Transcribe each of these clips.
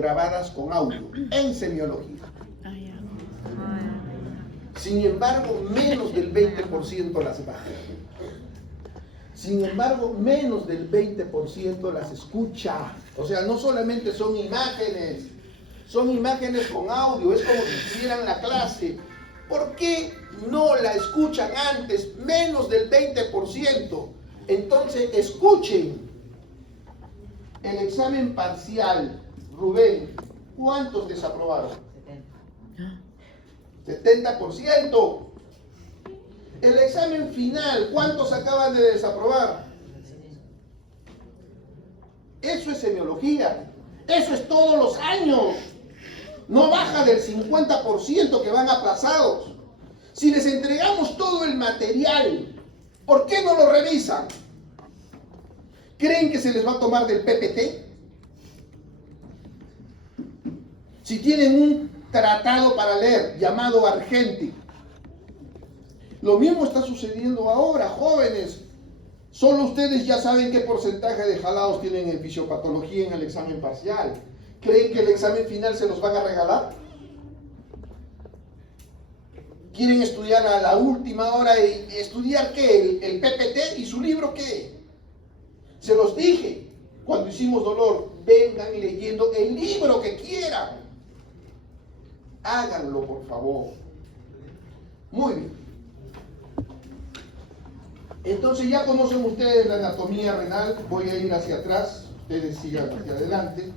grabadas con audio en semiología. Sin embargo, menos del 20% las baja. Sin embargo, menos del 20% las escucha. O sea, no solamente son imágenes con audio, es como si tuvieran la clase. ¿Por qué no la escuchan antes? Menos del 20%. Entonces, escuchen. El examen parcial, Rubén, ¿cuántos desaprobaron? 70%. El examen final, ¿cuántos acaban de desaprobar? Eso es semiología. Eso es todos los años. No baja del 50% que van aplazados. Si les entregamos todo el material, ¿por qué no lo revisan? ¿Creen que se les va a tomar del PPT? Si tienen un tratado para leer llamado Argenti. Lo mismo está sucediendo ahora, jóvenes. Solo ustedes ya saben qué porcentaje de jalados tienen en fisiopatología en el examen parcial. ¿Creen que el examen final se los van a regalar? ¿Quieren estudiar a la última hora y estudiar qué? ¿El PPT y su libro qué? Se los dije cuando hicimos dolor, vengan leyendo el libro que quieran. Háganlo, por favor. Muy bien. Entonces ya conocen ustedes la anatomía renal. Voy a ir hacia atrás, ustedes sigan hacia adelante.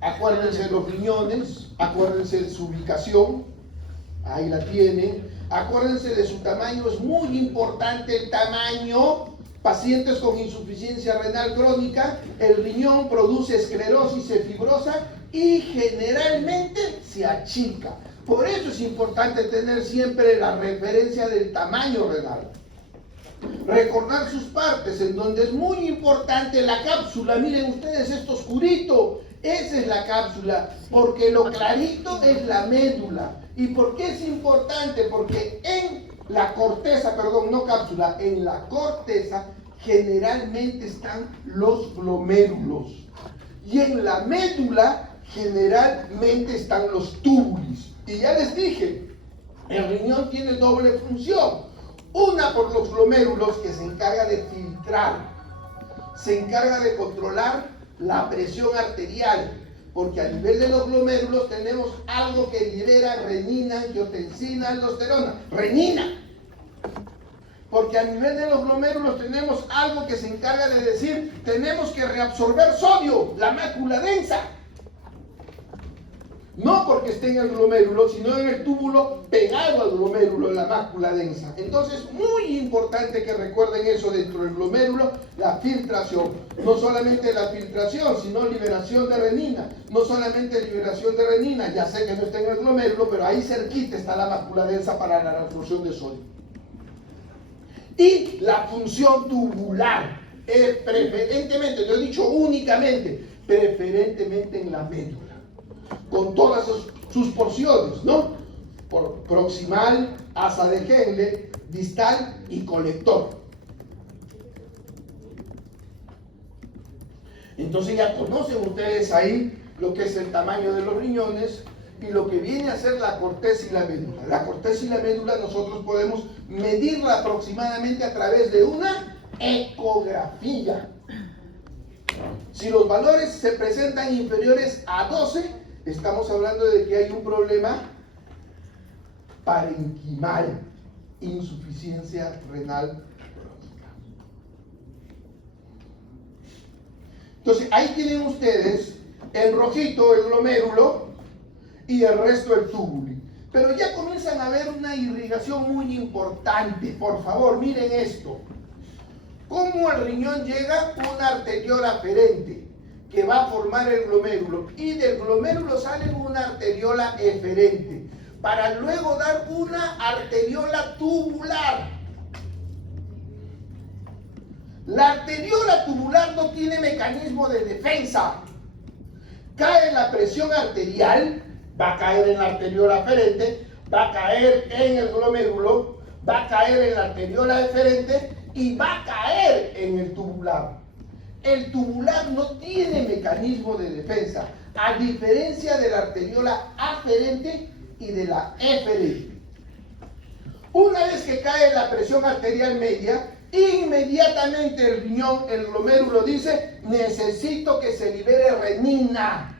Acuérdense de los riñones, acuérdense de su ubicación, ahí la tienen. Acuérdense de su tamaño, es muy importante el tamaño. Pacientes con insuficiencia renal crónica, el riñón produce esclerosis, se fibrosa y generalmente se achica. Por eso es importante tener siempre la referencia del tamaño renal. Recordar sus partes, en donde es muy importante la cápsula. Miren ustedes esto oscurito, esa es la cápsula, porque lo clarito es la médula. ¿Y por qué es importante? Porque en la corteza, perdón, no cápsula, en la corteza generalmente están los glomérulos. Y en la médula generalmente están los túbulos. Y ya les dije, el riñón tiene doble función. Una por los glomérulos, que se encarga de filtrar, se encarga de controlar la presión arterial, porque a nivel de los glomérulos tenemos algo que libera renina, angiotensina, aldosterona. Renina. Porque a nivel de los glomérulos tenemos algo que se encarga de decir, tenemos que reabsorber sodio, la mácula densa. No porque esté en el glomérulo, sino en el túbulo pegado al glomérulo, en la mácula densa. Entonces, muy importante que recuerden eso dentro del glomérulo, la filtración. No solamente la filtración, sino liberación de renina. No solamente liberación de renina, ya sé que no está en el glomérulo, pero ahí cerquita está la mácula densa para la absorción de sodio. Y la función tubular es preferentemente, no he dicho únicamente, preferentemente en la médula, con todas sus porciones, ¿no? Por proximal, asa de Henle, distal y colector. Entonces ya conocen ustedes ahí lo que es el tamaño de los riñones y lo que viene a ser la corteza y la médula. La corteza y la médula nosotros podemos medirla aproximadamente a través de una ecografía. Si los valores se presentan inferiores a 12, estamos hablando de que hay un problema parenquimal, insuficiencia renal crónica. Entonces, ahí tienen ustedes en rojito el glomérulo y el resto el túbulo. Pero ya comienzan a ver una irrigación muy importante. Por favor, miren esto. ¿Cómo el riñón llega? Una arteriola aferente que va a formar el glomérulo, y del glomérulo sale una arteriola eferente para luego dar una arteriola tubular. La arteriola tubular no tiene mecanismo de defensa. Cae la presión arterial, va a caer en la arteriola aferente, va a caer en el glomérulo, va a caer en la arteriola eferente y va a caer en el tubular. El tubular no tiene mecanismo de defensa, a diferencia de la arteriola aferente y de la eferente. Una vez que cae la presión arterial media, inmediatamente el riñón, el glomérulo dice, necesito que se libere renina.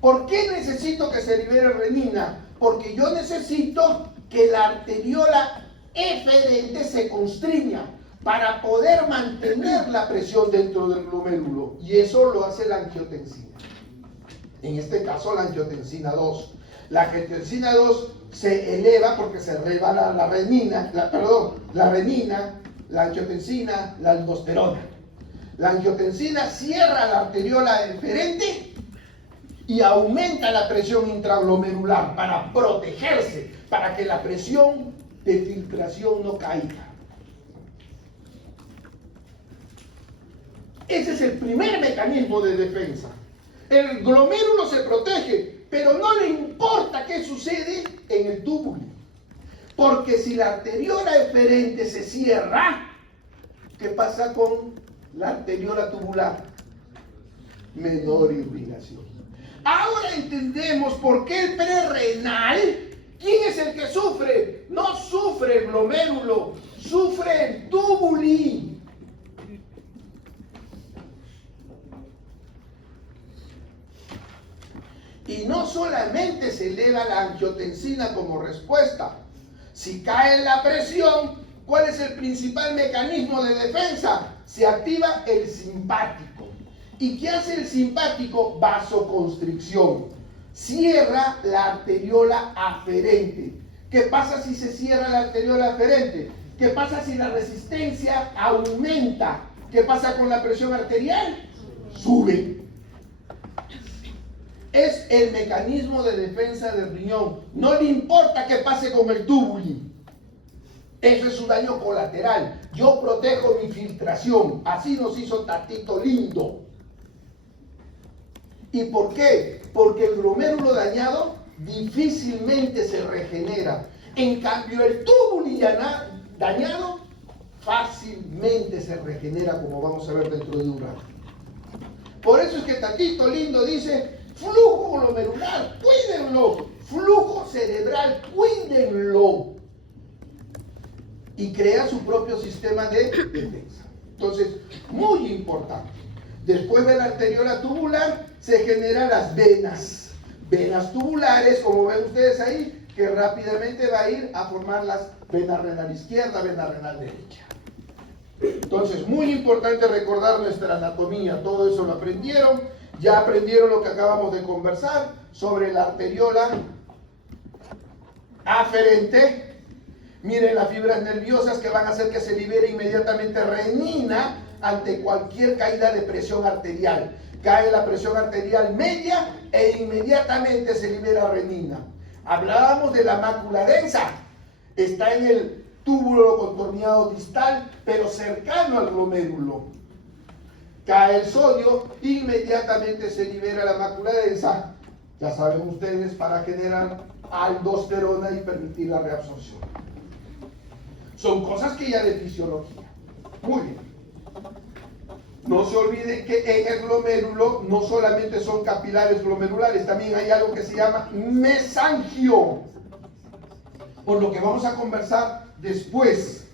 ¿Por qué necesito que se libere renina? Porque yo necesito que la arteriola eferente se constriña para poder mantener la presión dentro del glomérulo. Y eso lo hace la angiotensina. En este caso la angiotensina 2. La angiotensina 2 se eleva porque se eleva la renina, la angiotensina, la aldosterona. La angiotensina cierra la arteriola eferente y aumenta la presión intraglomerular para protegerse, para que la presión de filtración no caiga. Ese es el primer mecanismo de defensa. El glomérulo se protege, pero no le importa qué sucede en el túbulo. Porque si la arteriola eferente se cierra, ¿qué pasa con la arteriola tubular? Menor irrigación. Ahora entendemos por qué el prerrenal, ¿quién es el que sufre? No sufre el glomérulo, sufre el túbuli. Y no solamente se eleva la angiotensina como respuesta. Si cae la presión, ¿cuál es el principal mecanismo de defensa? Se activa el simpático. ¿Y qué hace el simpático? Vasoconstricción. Cierra la arteriola aferente. ¿Qué pasa si se cierra la arteriola aferente? ¿Qué pasa si la resistencia aumenta? ¿Qué pasa con la presión arterial? Sube. Es el mecanismo de defensa del riñón. No le importa qué pase con el túbuli. Eso es un daño colateral. Yo protejo mi filtración. Así nos hizo Tatito Lindo. ¿Y por qué? Porque el glomérulo dañado difícilmente se regenera. En cambio, el túbuli dañado fácilmente se regenera, como vamos a ver dentro de un rato. Por eso es que Tatito Lindo dice: flujo glomerular, cuídenlo. Flujo cerebral, cuídenlo. Y crea su propio sistema de defensa. Entonces, muy importante. Después de la arteriola tubular, se generan las venas. Venas tubulares, como ven ustedes ahí, que rápidamente va a ir a formar las venas renal izquierda, vena renal derecha. Entonces, muy importante recordar nuestra anatomía. Todo eso lo aprendieron. Ya aprendieron lo que acabamos de conversar sobre la arteriola aferente. Miren las fibras nerviosas que van a hacer que se libere inmediatamente renina ante cualquier caída de presión arterial. Cae la presión arterial media e inmediatamente se libera renina. Hablábamos de la mácula densa. Está en el túbulo contorneado distal, pero cercano al glomérulo. Cae el sodio, inmediatamente se libera la mácula densa, ya saben ustedes, para generar aldosterona y permitir la reabsorción. Son cosas que ya de fisiología. Muy bien. No se olviden que en el glomérulo no solamente son capilares glomerulares, también hay algo que se llama mesangio, por lo que vamos a conversar después,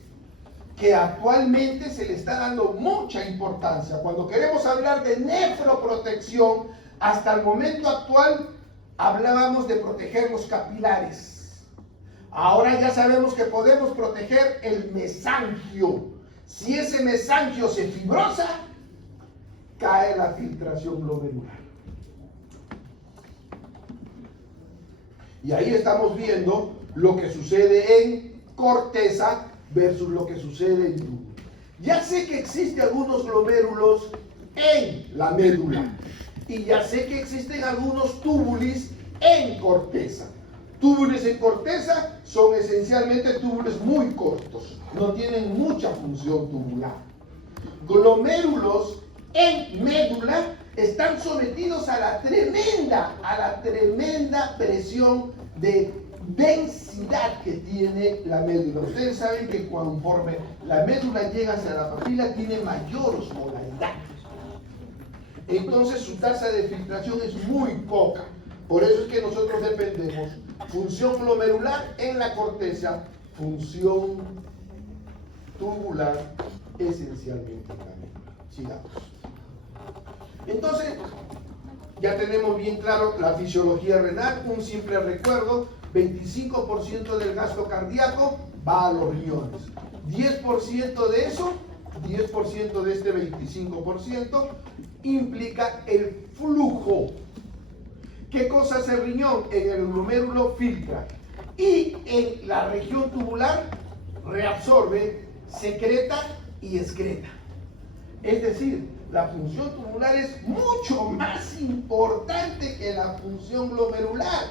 que actualmente se le está dando mucha importancia. Cuando queremos hablar de nefroprotección, hasta el momento actual hablábamos de proteger los capilares. Ahora ya sabemos que podemos proteger el mesangio. Si ese mesangio se fibrosa, cae la filtración glomerular. Y ahí estamos viendo lo que sucede en corteza versus lo que sucede en túbulo. Ya sé que existen algunos glomérulos en la médula y ya sé que existen algunos túbulos en corteza. Túbulos en corteza son esencialmente túbulos muy cortos, no tienen mucha función tubular. Glomérulos en médula están sometidos a la tremenda presión de densidad que tiene la médula. Ustedes saben que conforme la médula llega hacia la papila tiene mayor osmolaridad. Entonces su tasa de filtración es muy poca. Por eso es que nosotros dependemos función glomerular en la corteza, función tubular esencialmente en la médula. Sigamos. Entonces, ya tenemos bien claro la fisiología renal, un simple recuerdo: 25% del gasto cardíaco va a los riñones. 10% de eso, 10% de este 25%, implica el flujo. ¿Qué cosa hace el riñón? En el glomérulo filtra. Y en la región tubular reabsorbe, secreta y excreta. Es decir, la función tubular es mucho más importante que la función glomerular.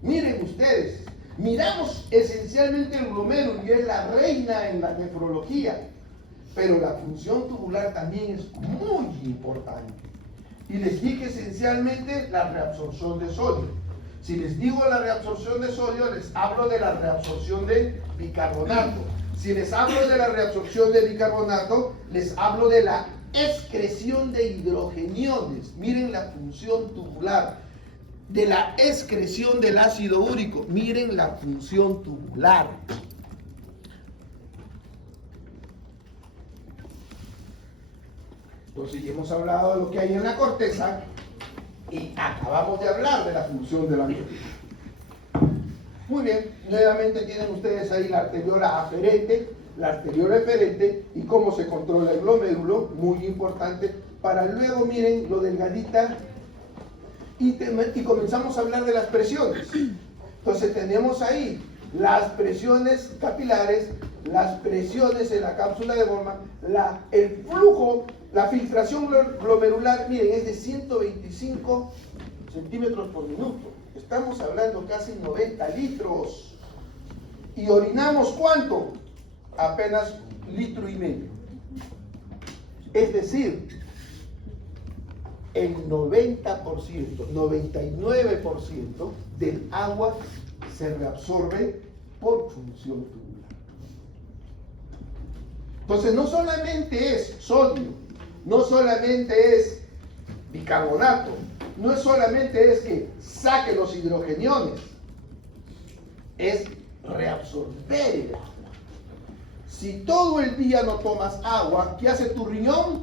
Miren ustedes, miramos esencialmente el glomérulo y es la reina en la nefrología, pero la función tubular también es muy importante. Y les dije esencialmente la reabsorción de sodio. Si les digo la reabsorción de sodio, les hablo de la reabsorción de bicarbonato. Si les hablo de la reabsorción de bicarbonato, les hablo de la excreción de hidrogeniones. Miren la función tubular. De la excreción del ácido úrico. Miren la función tubular. Entonces ya hemos hablado de lo que hay en la corteza y acabamos de hablar de la función de la médula. Muy bien, nuevamente tienen ustedes ahí la arteriola aferente, la arteriola eferente y cómo se controla el glomérulo, muy importante, para luego, miren, lo delgadita y comenzamos a hablar de las presiones. Entonces tenemos ahí las presiones capilares, las presiones en la cápsula de Bowman, el flujo, la filtración glomerular, miren, es de 125 centímetros por minuto. Estamos hablando casi 90 litros. ¿Y orinamos cuánto? Apenas 1,5 litros. Es decir, el 90%, 99% del agua se reabsorbe por función tubular. Entonces no solamente es sodio, no solamente es bicarbonato, no es solamente es que saque los hidrogeniones, es reabsorber el agua. Si todo el día no tomas agua, ¿qué hace tu riñón?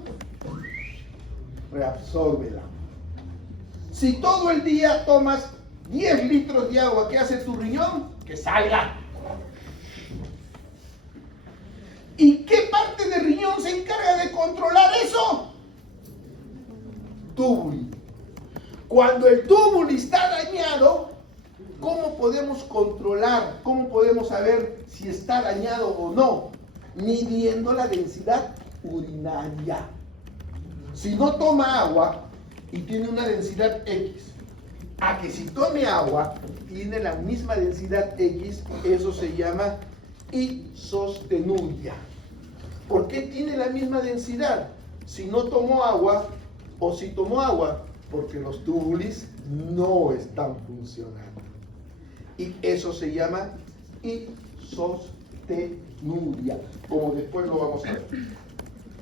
Reabsorbe el agua. Si todo el día tomas 10 litros de agua, ¿qué hace tu riñón? Que salga. ¿Y qué parte del riñón se encarga de controlar eso? Túbulo. Cuando el túbulo está dañado, ¿cómo podemos controlar? ¿Cómo podemos saber si está dañado o no? Midiendo la densidad urinaria. Si no toma agua y tiene una densidad X, a que si tome agua tiene la misma densidad X, eso se llama isostenuria. ¿Por qué tiene la misma densidad? Si no tomó agua o si tomó agua, porque los túbulos no están funcionando. Y eso se llama isostenuria, como después lo vamos a ver.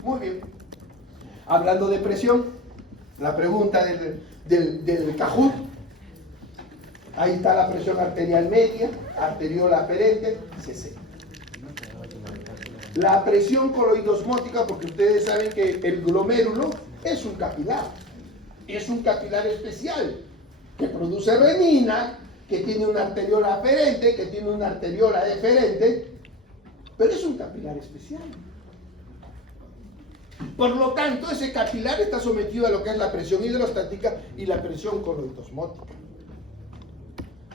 Muy bien. Hablando de presión, la pregunta del Kahoot. Ahí está la presión arterial media, arteriola aferente, 60. La presión coloidosmótica, porque ustedes saben que el glomérulo es un capilar especial, que produce renina, que tiene una arteriola aferente, que tiene una arteriola deferente, pero es un capilar especial. Por lo tanto, ese capilar está sometido a lo que es la presión hidrostática y la presión coloidosmótica.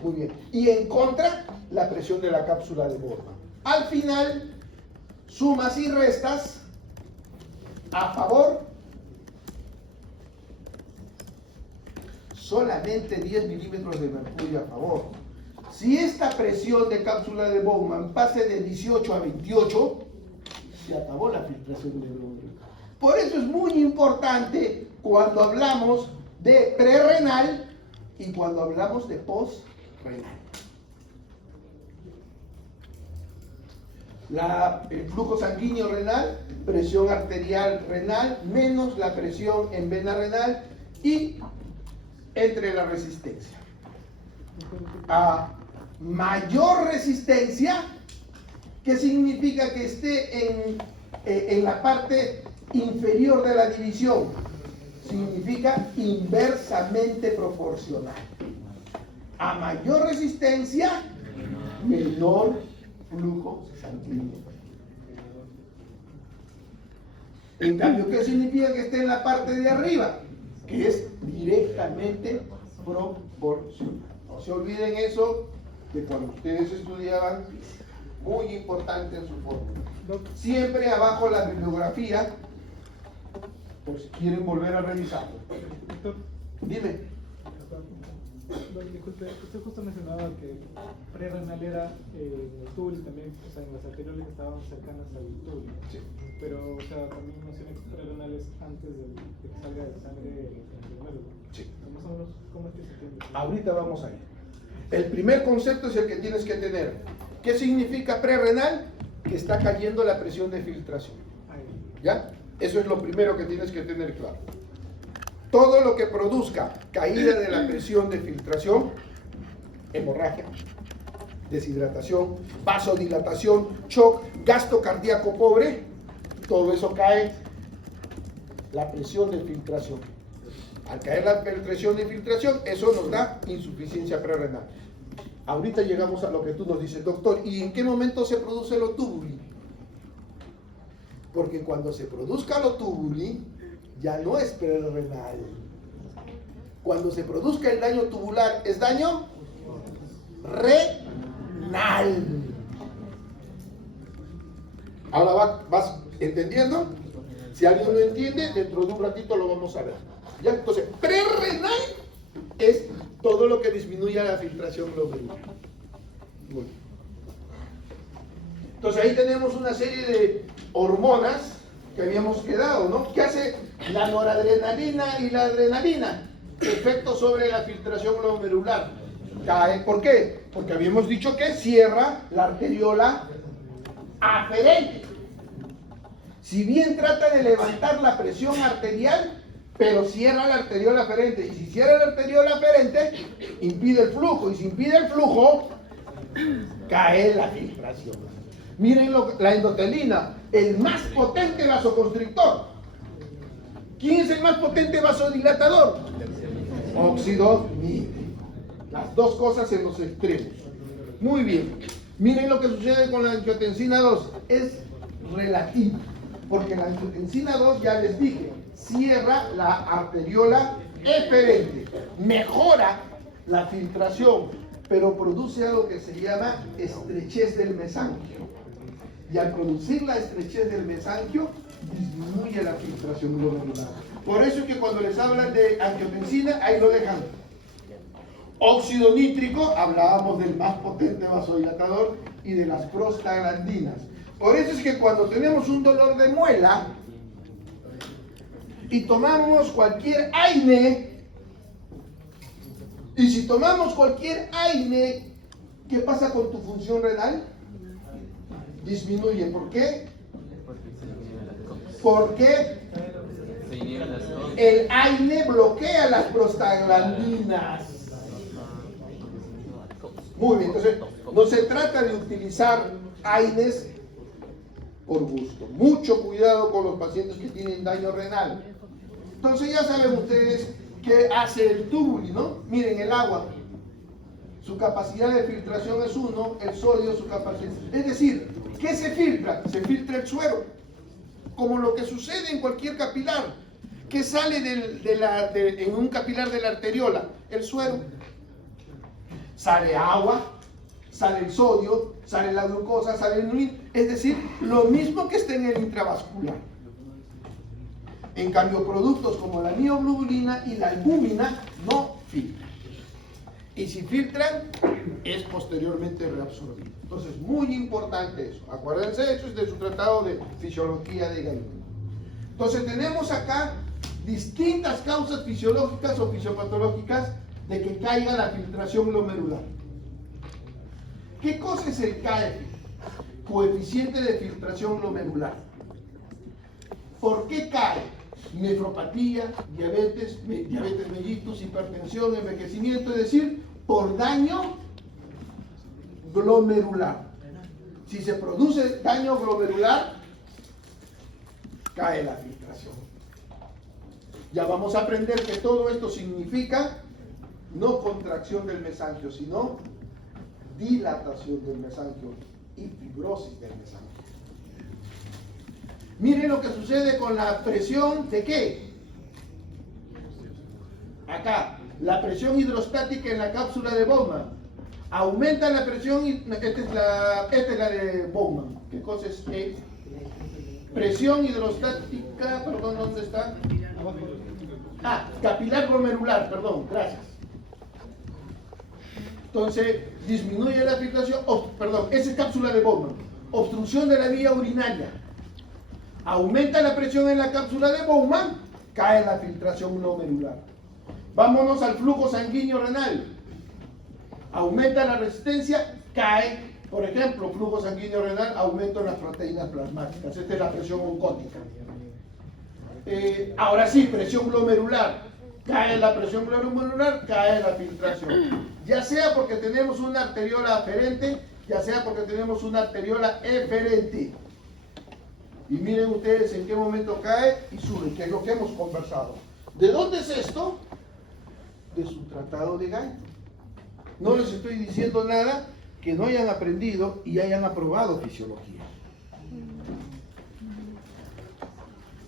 Muy bien. Y en contra, la presión de la cápsula de Bowman. Al final, sumas y restas a favor, solamente 10 milímetros de mercurio a favor. Si esta presión de cápsula de Bowman pase de 18 a 28, se acabó la filtración de glomérulo. Por eso es muy importante cuando hablamos de prerrenal y cuando hablamos de post-renal. El flujo sanguíneo renal, presión arterial renal, menos la presión en vena renal y entre la resistencia. A mayor resistencia, ¿qué significa que esté en la parte inferior de la división? Significa inversamente proporcional. A mayor resistencia, menor flujo sanguíneo. En cambio, ¿qué significa que esté en la parte de arriba? Que es directamente proporcional. No se olviden eso de cuando ustedes estudiaban, muy importante en su fórmula. Siempre abajo la bibliografía, por si quieren volver a revisarlo. Dime. Disculpe, usted justo mencionaba que prerrenal era el tubuli también, o sea, en las arteriolas que estaban cercanas al tubuli. Sí. Pero, o sea, también menciona que prerrenales antes de que salga de sangre del glomérulo. Sí. Más o menos, ¿cómo es que se entiende? Ahorita vamos a ir. El primer concepto es el que tienes que tener. ¿Qué significa prerrenal? Que está cayendo la presión de filtración. ¿Ya? Eso es lo primero que tienes que tener claro. Todo lo que produzca caída de la presión de filtración, hemorragia, deshidratación, vasodilatación, shock, gasto cardíaco pobre, todo eso cae la presión de filtración. Al caer la presión de filtración, eso nos da insuficiencia prerrenal. Ahorita llegamos a lo que tú nos dices, doctor, ¿y en qué momento se produce lo tubuli? Porque cuando se produzca lo tubuli, ya no es prerrenal. Cuando se produzca el daño tubular, ¿es daño? Renal. Ahora vas entendiendo. Si alguien lo entiende, dentro de un ratito lo vamos a ver. ¿Ya? Entonces, prerrenal es todo lo que disminuya la filtración glomerular. Muy bien. Entonces ahí tenemos una serie de hormonas que habíamos quedado, ¿no? ¿Qué hace la noradrenalina y la adrenalina? Efecto sobre la filtración glomerular. Cae. ¿Por qué? Porque habíamos dicho que cierra la arteriola aferente. Si bien trata de levantar la presión arterial, pero cierra la arteriola aferente. Y si cierra la arteriola aferente, impide el flujo. Y si impide el flujo, cae la filtración. Miren la endotelina, el más potente vasoconstrictor. ¿Quién es el más potente vasodilatador? Óxido nítrico. Las dos cosas en los extremos. Muy bien. Miren lo que sucede con la angiotensina 2. Es relativo. Porque la angiotensina 2, ya les dije, cierra la arteriola eferente. Mejora la filtración, pero produce algo que se llama estrechez del mesanquio. Y al producir la estrechez del mesanquio, disminuye la filtración glomerular. Por eso es que cuando les hablan de angiotensina, ahí lo dejan. Óxido nítrico, hablábamos del más potente vasodilatador y de las prostaglandinas. Por eso es que cuando tenemos un dolor de muela y tomamos cualquier AINE, y si tomamos cualquier AINE, ¿qué pasa con tu función renal? Disminuye. ¿Por qué? Porque el AINE bloquea las prostaglandinas. Muy bien, entonces no se trata de utilizar AINES por gusto. Mucho cuidado con los pacientes que tienen daño renal. Entonces ya saben ustedes qué hace el tubuli, ¿no? Miren el agua. Su capacidad de filtración es 1, el sodio su capacidad. Es decir, ¿qué se filtra? Se filtra el suero. Como lo que sucede en cualquier capilar. ¿Qué sale en un capilar de la arteriola? El suero. Sale agua, sale el sodio, sale la glucosa, sale el urina. Es decir, lo mismo que está en el intravascular. En cambio, productos como la mioglobulina y la albúmina no filtran. Y si filtran, es posteriormente reabsorbido. Entonces, muy importante eso. Acuérdense, eso es de su tratado de fisiología de Galileo. Entonces, tenemos acá distintas causas fisiológicas o fisiopatológicas de que caiga la filtración glomerular. ¿Qué cosa es el CAEFI? Coeficiente de filtración glomerular. ¿Por qué cae? Nefropatía, diabetes mellitus, hipertensión, envejecimiento, es decir, por daño glomerular. Si se produce daño glomerular, cae la filtración. Ya vamos a aprender que todo esto significa no contracción del mesanquio, sino dilatación del mesanquio y fibrosis del mesanquio. Miren lo que sucede con la presión de ¿qué? Acá, la presión hidrostática en la cápsula de Bowman. Aumenta la presión, esta es la de Bowman. ¿Qué cosa es? Presión hidrostática, perdón, ¿dónde está? Capilar glomerular, perdón, gracias. Entonces, disminuye la filtración, esa es cápsula de Bowman. Obstrucción de la vía urinaria. Aumenta la presión en la cápsula de Bowman, cae la filtración glomerular. Vámonos al flujo sanguíneo renal. Aumenta la resistencia, cae, por ejemplo, flujo sanguíneo renal, aumento en las proteínas plasmáticas. Esta es la presión oncótica. Ahora sí, presión glomerular. Cae la presión glomerular, cae la filtración. Ya sea porque tenemos una arteriola aferente, ya sea porque tenemos una arteriola eferente. Y miren ustedes en qué momento cae y sube, que es lo que hemos conversado. ¿De dónde es esto? De su tratado de Gall. No les estoy diciendo nada que no hayan aprendido y hayan aprobado fisiología.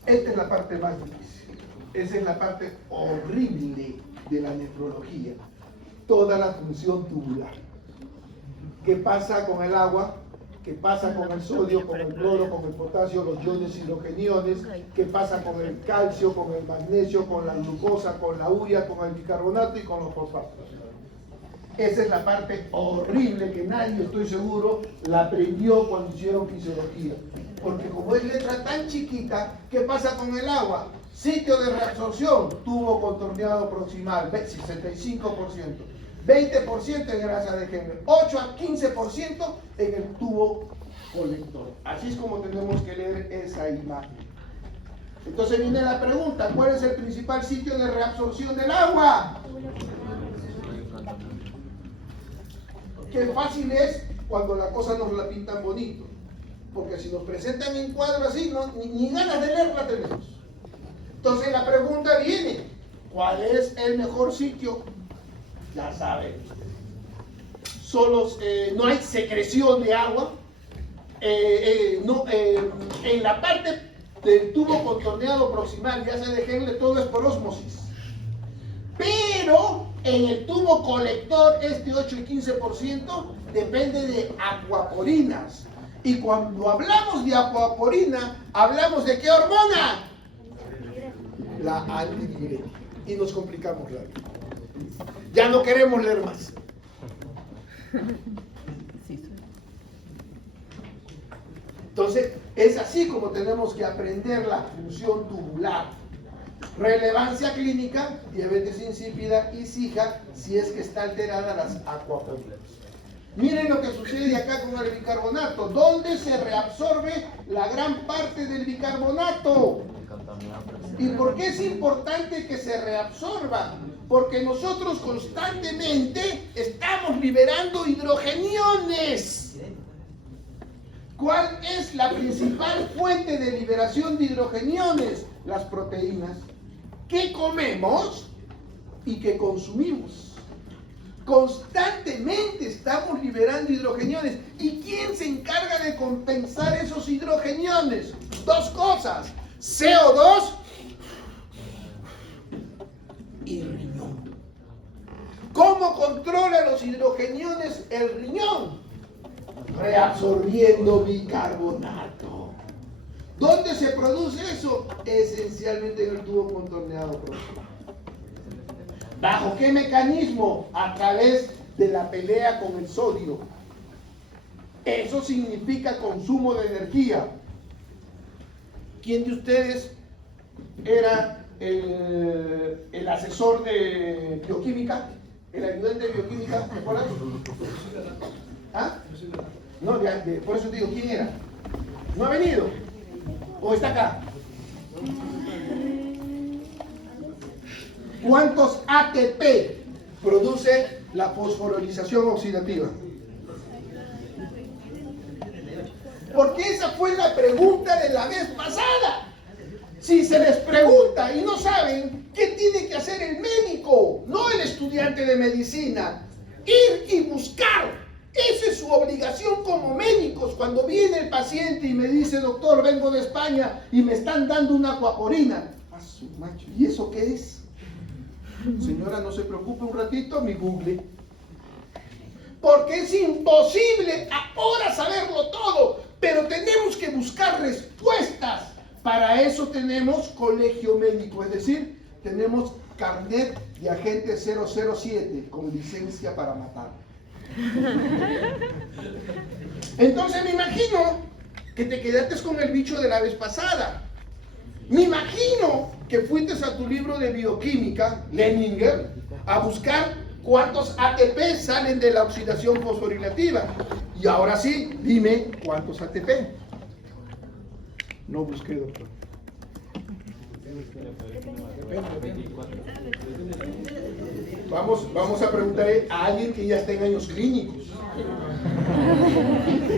Esta es la parte más difícil. Esa es la parte horrible de la nefrología. Toda la función tubular. ¿Qué pasa con el agua? ¿Qué pasa con el sodio, con el cloro, con el potasio, los iones hidrogeniones? ¿Qué pasa con el calcio, con el magnesio, con la glucosa, con la urea, con el bicarbonato y con los fosfatos? Esa es la parte horrible que nadie, estoy seguro, la aprendió cuando hicieron fisiología. Porque como es letra tan chiquita, ¿qué pasa con el agua? Sitio de reabsorción, tubo contorneado proximal, 65%. 20% en grasa de Henle, 8 a 15% en el tubo colector. Así es como tenemos que leer esa imagen. Entonces viene la pregunta, ¿cuál es el principal sitio de reabsorción del agua? Qué fácil es cuando la cosa nos la pintan bonito. Porque si nos presentan en cuadro así, ni ganas de leerla tenemos. Entonces la pregunta viene, ¿cuál es el mejor sitio? Ya saben, no hay secreción de agua, en la parte del tubo contorneado proximal, ya sea de Henle, todo es por ósmosis, pero en el tubo colector, 8 y 15% depende de acuaporinas, y cuando hablamos de acuaporina, hablamos de ¿qué hormona? La antidiurética, y nos complicamos la vida. Ya no queremos leer más. Entonces, es así como tenemos que aprender la función tubular. Relevancia clínica, diabetes insípida y SIJA, si es que está alterada las acuaporinas. Miren lo que sucede acá con el bicarbonato. ¿Dónde se reabsorbe la gran parte del bicarbonato? ¿Y por qué es importante que se reabsorba? Porque nosotros constantemente estamos liberando hidrogeniones. ¿Cuál es la principal fuente de liberación de hidrogeniones? Las proteínas que comemos y que consumimos. Constantemente estamos liberando hidrogeniones. ¿Y quién se encarga de compensar esos hidrogeniones? Dos cosas: CO2 y riñón. ¿Cómo controla los hidrogeniones el riñón? Reabsorbiendo bicarbonato. ¿Dónde se produce eso? Esencialmente en el tubo contorneado proximal. ¿Bajo qué mecanismo? A través de la pelea con el sodio. Eso significa consumo de energía. ¿Quién de ustedes era el asesor de bioquímica? El ayudante de bioquímica, ¿te acuerdas? ¿Ah? No, por eso te digo, ¿quién era? ¿No ha venido? ¿O está acá? ¿Cuántos ATP produce la fosforilización oxidativa? Porque esa fue la pregunta de la vez pasada. Si se les pregunta y no saben, ¿qué tiene que hacer el médico? No el estudiante de medicina. Ir y buscar. Esa es su obligación como médicos. Cuando viene el paciente y me dice, doctor, vengo de España y me están dando una aquaporina. ¡Ah, su macho! ¿Y eso qué es? Señora, no se preocupe un ratito, mi Google. Porque es imposible ahora saberlo todo, pero tenemos que buscar respuestas. Para eso tenemos colegio médico, es decir, tenemos carnet de agente 007 con licencia para matar. Entonces me imagino que te quedaste con el bicho de la vez pasada. Me imagino que fuiste a tu libro de bioquímica, Leninger, a buscar cuántos ATP salen de la oxidación fosforilativa. Y ahora sí, dime cuántos ATP. No busqué, doctor. Vamos a preguntarle a alguien que ya está en años clínicos.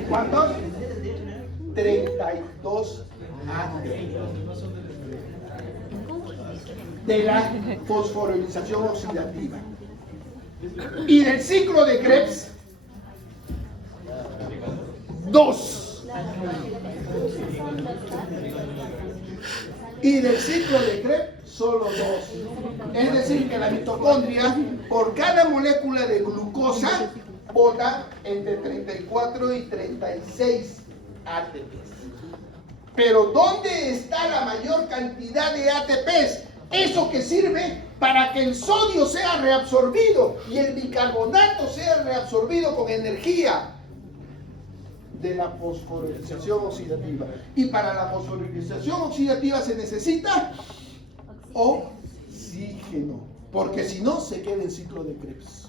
¿Cuántos? 32 ATP de la fosforilización oxidativa. Y del ciclo de Krebs, 2. Y del ciclo de Krebs, solo 2. Es decir, que la mitocondria, por cada molécula de glucosa, bota entre 34 y 36 ATPs. Pero ¿dónde está la mayor cantidad de ATPs? Eso que sirve para que el sodio sea reabsorbido y el bicarbonato sea reabsorbido con energía de la fosforilización oxidativa. Y para la fosforilización oxidativa se necesita oxígeno, porque si no se queda en ciclo de Krebs.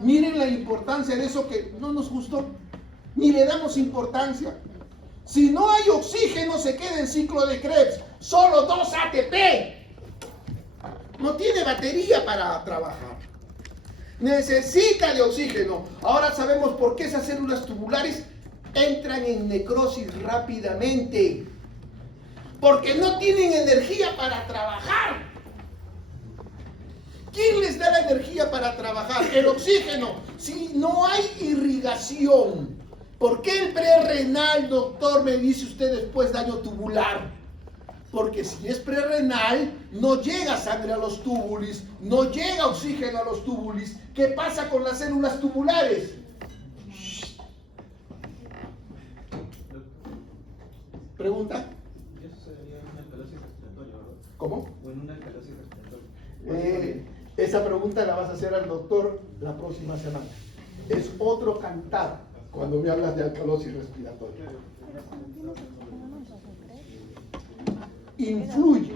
Miren la importancia de eso que no nos gustó, ni le damos importancia. Si no hay oxígeno se queda en ciclo de Krebs, solo 2 ATP. No tiene batería para trabajar. Necesita de oxígeno. Ahora sabemos por qué esas células tubulares entran en necrosis rápidamente. Porque no tienen energía para trabajar. ¿Quién les da la energía para trabajar? El oxígeno. Si no hay irrigación. ¿Por qué el prerrenal, doctor, me dice usted después daño tubular? Porque si es prerrenal, no llega sangre a los túbulos, no llega oxígeno a los túbulos. ¿Qué pasa con las células tubulares? ¿Pregunta? Eso sería una alcalosis respiratoria, ¿verdad? ¿Cómo? O en una alcalosis respiratoria. Esa pregunta la vas a hacer al doctor la próxima semana. Es otro cantar cuando me hablas de alcalosis respiratoria. ¿Influye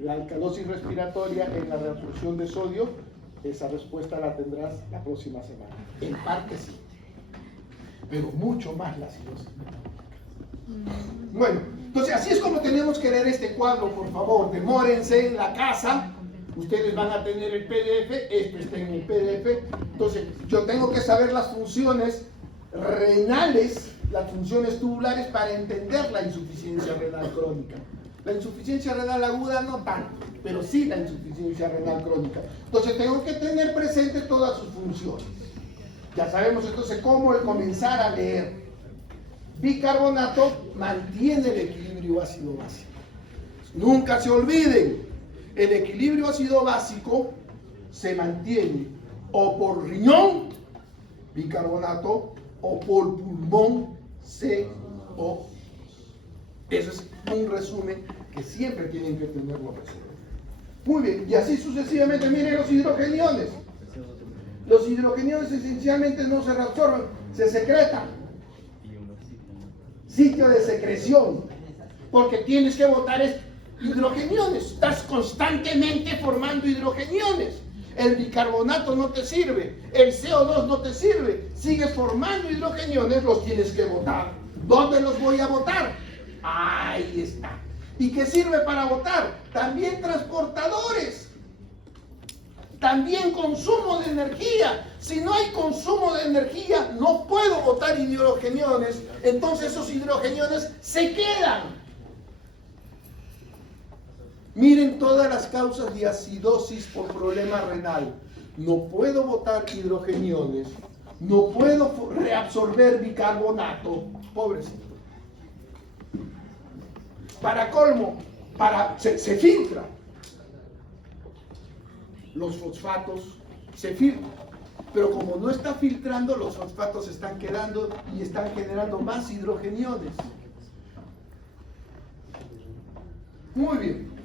la alcalosis respiratoria en la reabsorción de sodio? Esa respuesta la tendrás la próxima semana. En parte sí, pero mucho más la cirrosis. Bueno, entonces así es como tenemos que leer este cuadro, por favor. Demórense en la casa. Ustedes van a tener el PDF, esto está en el PDF. Entonces yo tengo que saber las funciones renales, las funciones tubulares para entender la insuficiencia renal crónica. La insuficiencia renal aguda no tanto, pero sí la insuficiencia renal crónica. Entonces tengo que tener presente todas sus funciones. Ya sabemos entonces cómo comenzar a leer. Bicarbonato mantiene el equilibrio ácido-básico. Nunca se olviden, el equilibrio ácido-básico se mantiene o por riñón, bicarbonato, o por pulmón, CO2. Eso es un resumen que siempre tienen que tenerlo presente. Muy bien, y así sucesivamente. Miren los hidrogeniones. Los hidrogeniones esencialmente no se reabsorben, se secretan. Sitio de secreción, porque tienes que botar hidrogeniones, estás constantemente formando hidrogeniones. El bicarbonato no te sirve, el CO2 no te sirve, sigues formando hidrogeniones, los tienes que botar. ¿Dónde los voy a botar? Ahí está. ¿Y qué sirve para botar? También transportadores. También consumo de energía. Si no hay consumo de energía, no puedo botar hidrogeniones. Entonces esos hidrogeniones se quedan. Miren todas las causas de acidosis por problema renal. No puedo botar hidrogeniones. No puedo reabsorber bicarbonato. Pobrecito. Para colmo, se filtra. Los fosfatos se filtran. Pero como no está filtrando, los fosfatos están quedando y están generando más hidrogeniones. Muy bien.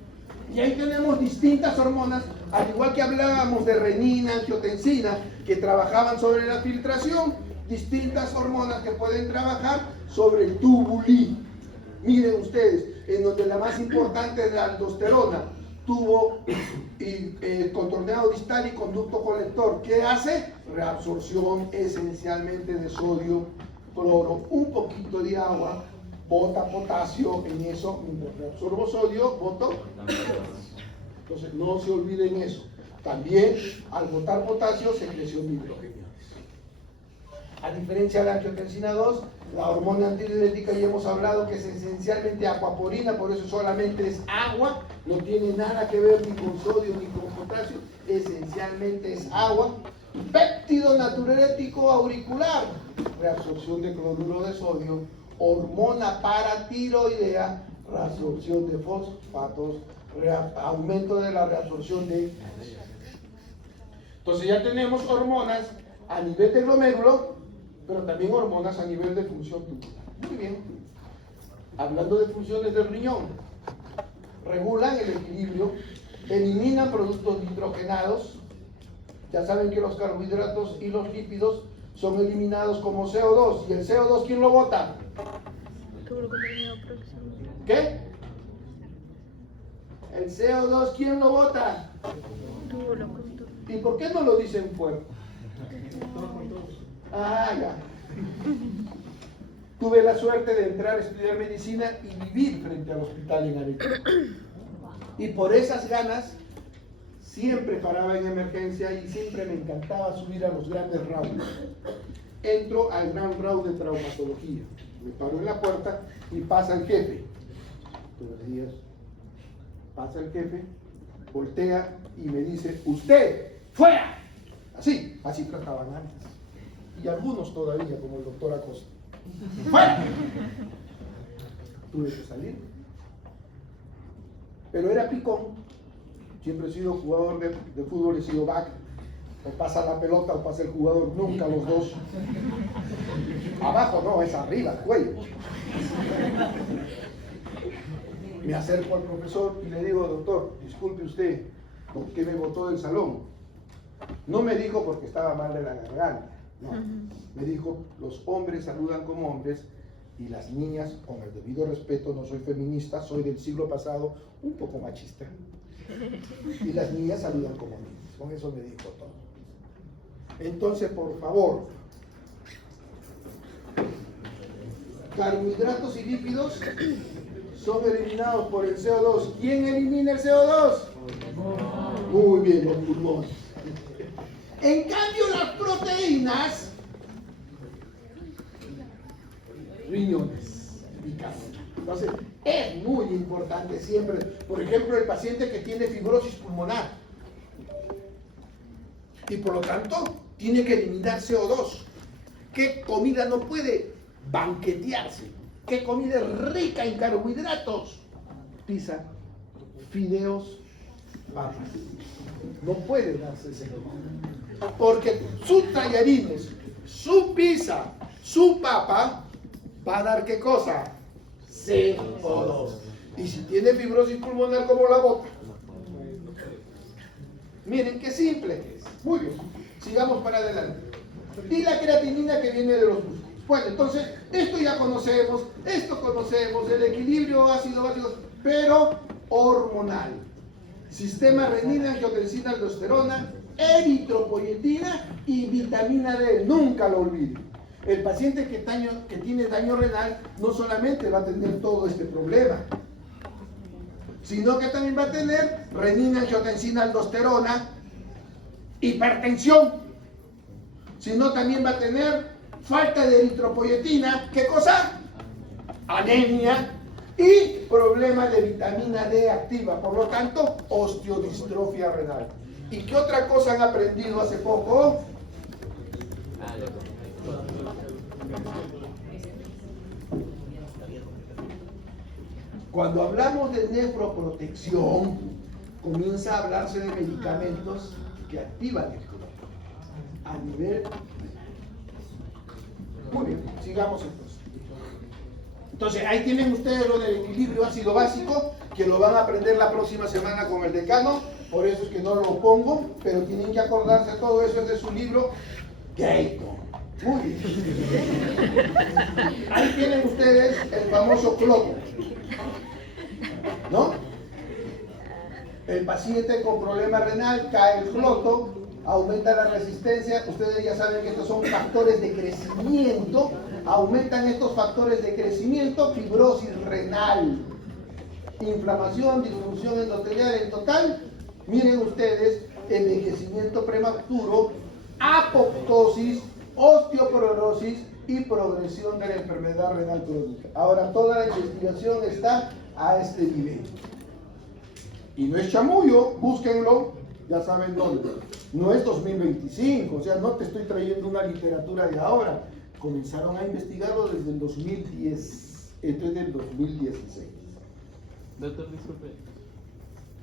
Y ahí tenemos distintas hormonas, al igual que hablábamos de renina, angiotensina, que trabajaban sobre la filtración, distintas hormonas que pueden trabajar sobre el tubulín. Miren ustedes, en donde la más importante es la aldosterona, tubo contorneado distal y conducto colector. ¿Qué hace? Reabsorción esencialmente de sodio, cloro, un poquito de agua, bota potasio en eso, mientras reabsorbo sodio, boto. Entonces no se olviden eso. También al botar potasio, secreción de hidrogeniones. A diferencia de la angiotensina 2, la hormona antidiurética ya hemos hablado que es esencialmente acuaporina, por eso solamente es agua, no tiene nada que ver ni con sodio ni con potasio, esencialmente es agua. Péptido natriurético auricular, reabsorción de cloruro de sodio, hormona paratiroidea, reabsorción de fosfatos, aumento de la reabsorción de... Entonces ya tenemos hormonas a nivel de glomérulo, pero también hormonas a nivel de función tubular. Muy bien. Hablando de funciones del riñón, regulan el equilibrio, eliminan productos nitrogenados. Ya saben que los carbohidratos y los lípidos son eliminados como CO2. ¿Y el CO2 quién lo bota? ¿Qué? ¿El CO2 quién lo bota? ¿Y por qué no lo dicen fuerte? Ah, ya. Tuve la suerte de entrar a estudiar medicina y vivir frente al hospital en Arequipa. Y por esas ganas, siempre paraba en emergencia y siempre me encantaba subir a los grandes rounds. Entro al gran round de traumatología. Me paro en la puerta y pasa el jefe. Buenos días. Pasa el jefe, voltea y me dice, ¡usted, fuera! Así trataban antes. Y algunos todavía, como el doctor Acosta. ¡Fuera! Tuve que salir. Pero era picón. Siempre he sido jugador de fútbol, he sido back. O pasa la pelota o pasa el jugador, nunca los dos. Abajo no, es arriba, el cuello. Me acerco al profesor y le digo, doctor, disculpe usted, ¿por qué me botó del salón? No me dijo porque estaba mal de la garganta, no. Me dijo, los hombres saludan como hombres y las niñas, con el debido respeto, no soy feminista, soy del siglo pasado, un poco machista. Y las niñas saludan como niñas, con eso me dijo todo. Entonces, por favor, carbohidratos y lípidos son eliminados por el CO2. ¿Quién elimina el CO2? Muy bien, los pulmones. En cambio, las proteínas, riñones y carne. Entonces, es muy importante siempre, por ejemplo, el paciente que tiene fibrosis pulmonar y por lo tanto tiene que eliminar CO2. ¿Qué comida no puede banquetearse? ¿Qué comida es rica en carbohidratos? Pizza, fideos, papas. No puede darse ese comida. Porque sus tallarines, su pizza, su papa, va a dar ¿qué cosa? CO2. Y si tiene fibrosis pulmonar, ¿cómo la bota? Miren qué simple que es. Muy bien, sigamos para adelante. Y la creatinina que viene de los músculos. Bueno, entonces, esto ya conocemos, el equilibrio ácido-básico, pero hormonal. Sistema renina, angiotensina, aldosterona, eritropoyetina y vitamina D. Nunca lo olviden. El paciente que tiene daño renal no solamente va a tener todo este problema, sino que también va a tener renina, angiotensina, aldosterona, hipertensión, sino también va a tener falta de eritropoyetina, ¿qué cosa? Anemia y problema de vitamina D activa, por lo tanto, osteodistrofia renal. ¿Y qué otra cosa han aprendido hace poco? Cuando hablamos de nefroprotección, comienza a hablarse de medicamentos que activan el cuerpo a nivel. Muy bien, sigamos entonces. Entonces, ahí tienen ustedes lo del equilibrio ácido básico, que lo van a aprender la próxima semana con el decano, por eso es que no lo pongo, pero tienen que acordarse, todo eso es de su libro, Gayton. Muy bien. Ahí tienen ustedes el famoso cloto, ¿no? El paciente con problema renal cae el cloto, aumenta la resistencia. Ustedes ya saben que estos son factores de crecimiento. Aumentan estos factores de crecimiento, fibrosis renal, inflamación, disfunción endotelial. En total, miren ustedes, envejecimiento prematuro, apoptosis, osteoporosis y progresión de la enfermedad renal crónica. Ahora, toda la investigación está a este nivel. Y no es chamullo, búsquenlo, ya saben dónde. No es 2025, o sea, no te estoy trayendo una literatura de ahora. Comenzaron a investigarlo desde el 2010, esto es del 2016. Doctor, disculpe.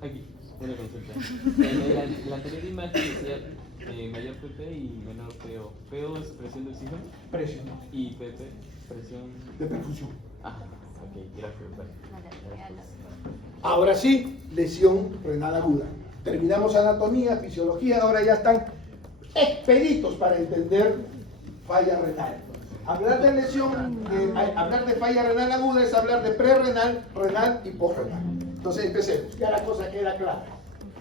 Aquí, una consulta. En la anterior imagen decía mayor PP y menor PO. PO es presión de oxígeno. Presión. Y PP, presión De perfusión. Ah, ok, gracias. Ahora sí, lesión renal aguda. Terminamos anatomía, fisiología, ahora ya están expeditos para entender falla renal. Hablar de lesión, hablar de falla renal aguda es hablar de prerrenal, renal y posrenal. Entonces empecemos, ya la cosa queda clara.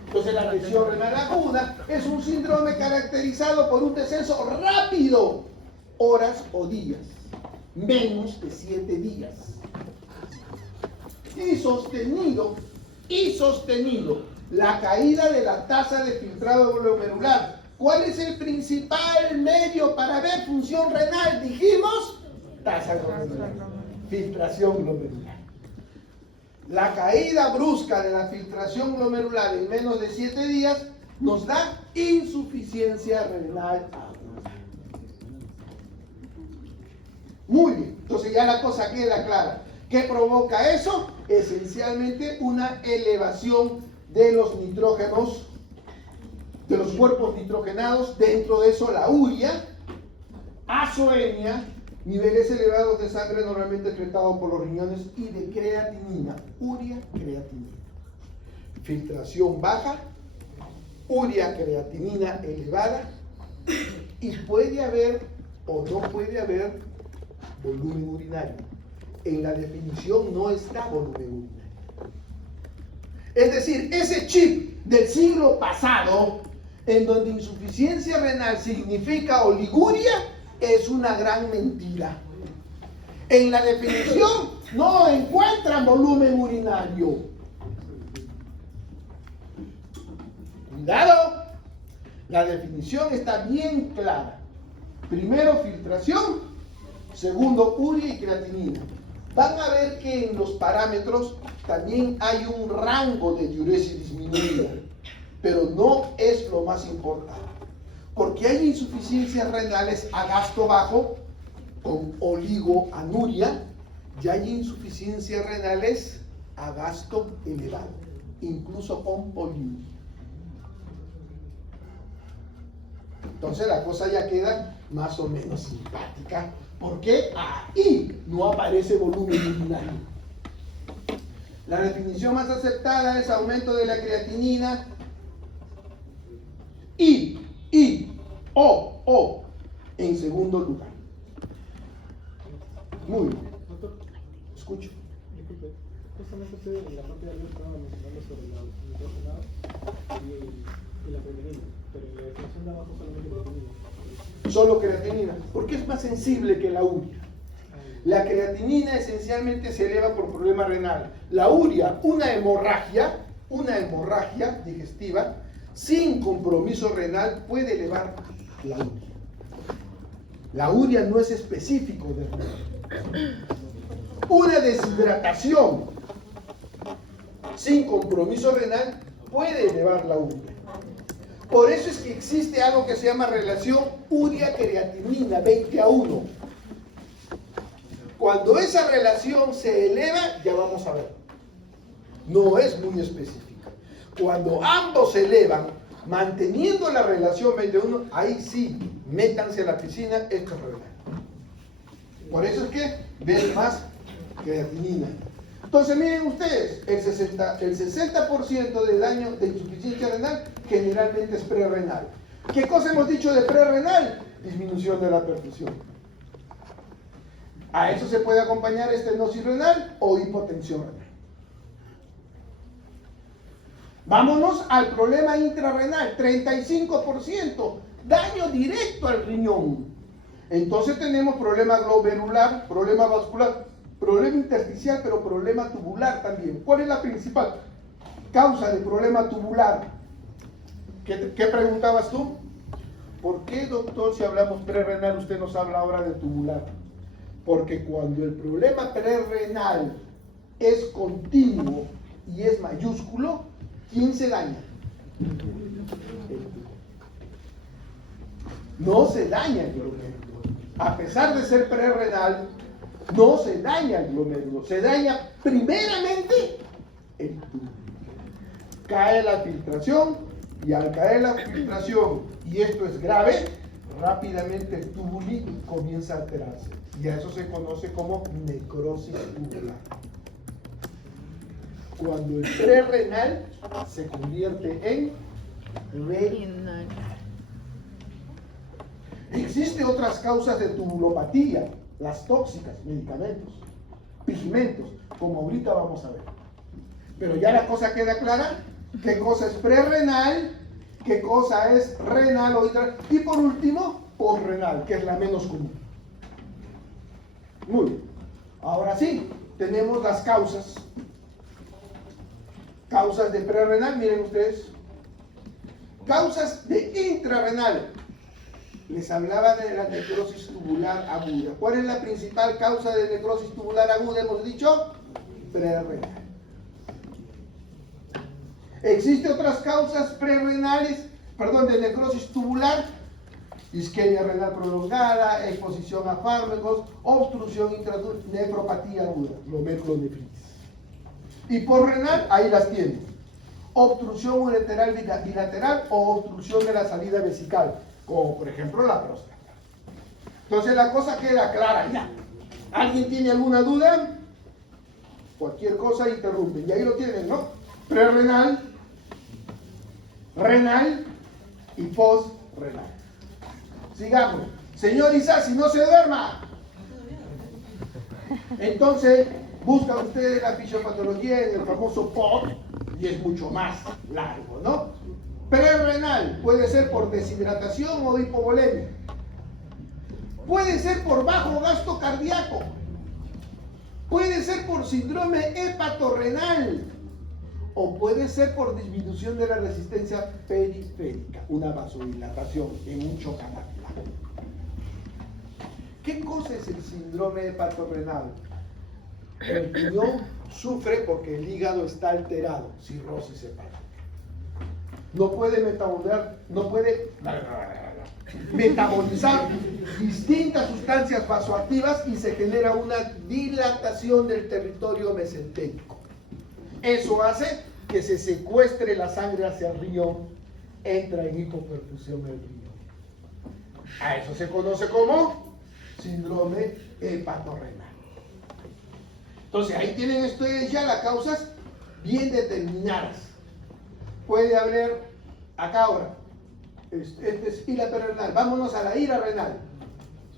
Entonces la lesión renal aguda es un síndrome caracterizado por un descenso rápido, horas o días, menos de 7 días. Y sostenido, la caída de la tasa de filtrado glomerular. ¿Cuál es el principal medio para ver función renal? Dijimos, tasa glomerular, filtración glomerular. La caída brusca de la filtración glomerular en menos de 7 días nos da insuficiencia renal aguda. Muy bien, entonces ya la cosa queda clara. ¿Qué provoca eso? Esencialmente una elevación de los nitrógenos, de los cuerpos nitrogenados, dentro de eso la urea, azoemia, niveles elevados de sangre normalmente excretados por los riñones y de creatinina, urea, creatinina. Filtración baja, urea, creatinina elevada y puede haber o no puede haber volumen urinario. En la definición no está volumen urinario. Es decir, ese chip del siglo pasado, en donde insuficiencia renal significa oliguria, es una gran mentira. En la definición no encuentran volumen urinario. Cuidado, la definición está bien clara. Primero, filtración. Segundo, urea y creatinina. Van a ver que en los parámetros también hay un rango de diuresis disminuida, pero no es lo más importante, porque hay insuficiencias renales a gasto bajo con oligoanuria y hay insuficiencias renales a gasto elevado, incluso con poliuria. Entonces la cosa ya queda más o menos simpática, porque ahí no aparece volumen urinario. La definición más aceptada es aumento de la creatinina o en segundo lugar. Muy bien. Doctor, Escucho. disculpe, justamente usted en la parte de arriba estaba mencionando sobre la nitrógeno y la proteína, pero en la Solo creatinina. ¿Por qué es más sensible que la urea? La creatinina esencialmente se eleva por problema renal. La urea, una hemorragia digestiva, sin compromiso renal, puede elevar la urea. La urea no es específico de renal. Una deshidratación sin compromiso renal puede elevar la urea. Por eso es que existe algo que se llama relación urea-creatinina 20:1. Cuando esa relación se eleva, ya vamos a ver. No es muy específica. Cuando ambos se elevan, manteniendo la relación 20:1, ahí sí, métanse a la piscina, esto es renal. Por eso es que ven más creatinina. Entonces miren ustedes, el 60% del daño de insuficiencia renal generalmente es prerrenal. ¿Qué cosa hemos dicho de prerrenal? Disminución de la perfusión. A eso se puede acompañar estenosis renal o hipotensión renal. Vámonos al problema intrarrenal, 35%, daño directo al riñón. Entonces tenemos problema glomerular, problema vascular, problema intersticial, pero problema tubular también. ¿Cuál es la principal causa de problema tubular? ¿Qué preguntabas tú? ¿Por qué, doctor, si hablamos prerrenal, usted nos habla ahora de tubular? Porque cuando el problema prerrenal es continuo y es mayúsculo, ¿quién se daña? No se daña el glomérulo. A pesar de ser prerrenal, no se daña el glomérulo. Se daña primeramente el túbulo. Cae la filtración y al caer la filtración, y esto es grave, rápidamente el túbulo comienza a alterarse. Y a eso se conoce como necrosis tubular. Cuando el prerrenal se convierte en renal. Existen otras causas de tubulopatía, las tóxicas, medicamentos, pigmentos, como ahorita vamos a ver. Pero ya la cosa queda clara, qué cosa es prerrenal, qué cosa es renal o intra, y por último, posrenal, que es la menos común. Muy bien. Ahora sí, tenemos las causas. Causas de prerrenal, miren ustedes. Causas de intrarrenal. Les hablaba de la necrosis tubular aguda. ¿Cuál es la principal causa de necrosis tubular aguda? Hemos dicho, prerrenal. ¿Existen otras causas prerrenales, de necrosis tubular? Isquemia renal prolongada, exposición a fármacos, obstrucción intraductal, nefropatía aguda, glomerulonefritis. Y posrenal, ahí las tienen. Obstrucción ureteral bilateral o obstrucción de la salida vesical, como por ejemplo la próstata. Entonces la cosa queda clara ya. ¿Alguien tiene alguna duda? Cualquier cosa interrumpen. Y ahí lo tienen, ¿no? Prerrenal, renal y posrenal. Sigamos. Señor Isasi, no se duerma. Entonces, busca usted la fisiopatología en el famoso POC y es mucho más largo, ¿no? Prerrenal puede ser por deshidratación o hipovolemia. Puede ser por bajo gasto cardíaco. Puede ser por síndrome hepatorrenal. O puede ser por disminución de la resistencia periférica, una vasodilatación en un choque anafiláctico. ¿Qué cosa es el síndrome hepatorrenal? El riñón sufre porque el hígado está alterado, cirrosis hepática. No puede metabolizar distintas sustancias vasoactivas y se genera una dilatación del territorio mesenterico. Eso hace que se secuestre la sangre hacia el riñón, entra en hipoperfusión el riñón. A eso se conoce como síndrome hepatorrenal. Entonces ahí tienen ustedes ya las causas bien determinadas. Puede haber, acá ahora, este es ira renal. Vámonos a la ira renal.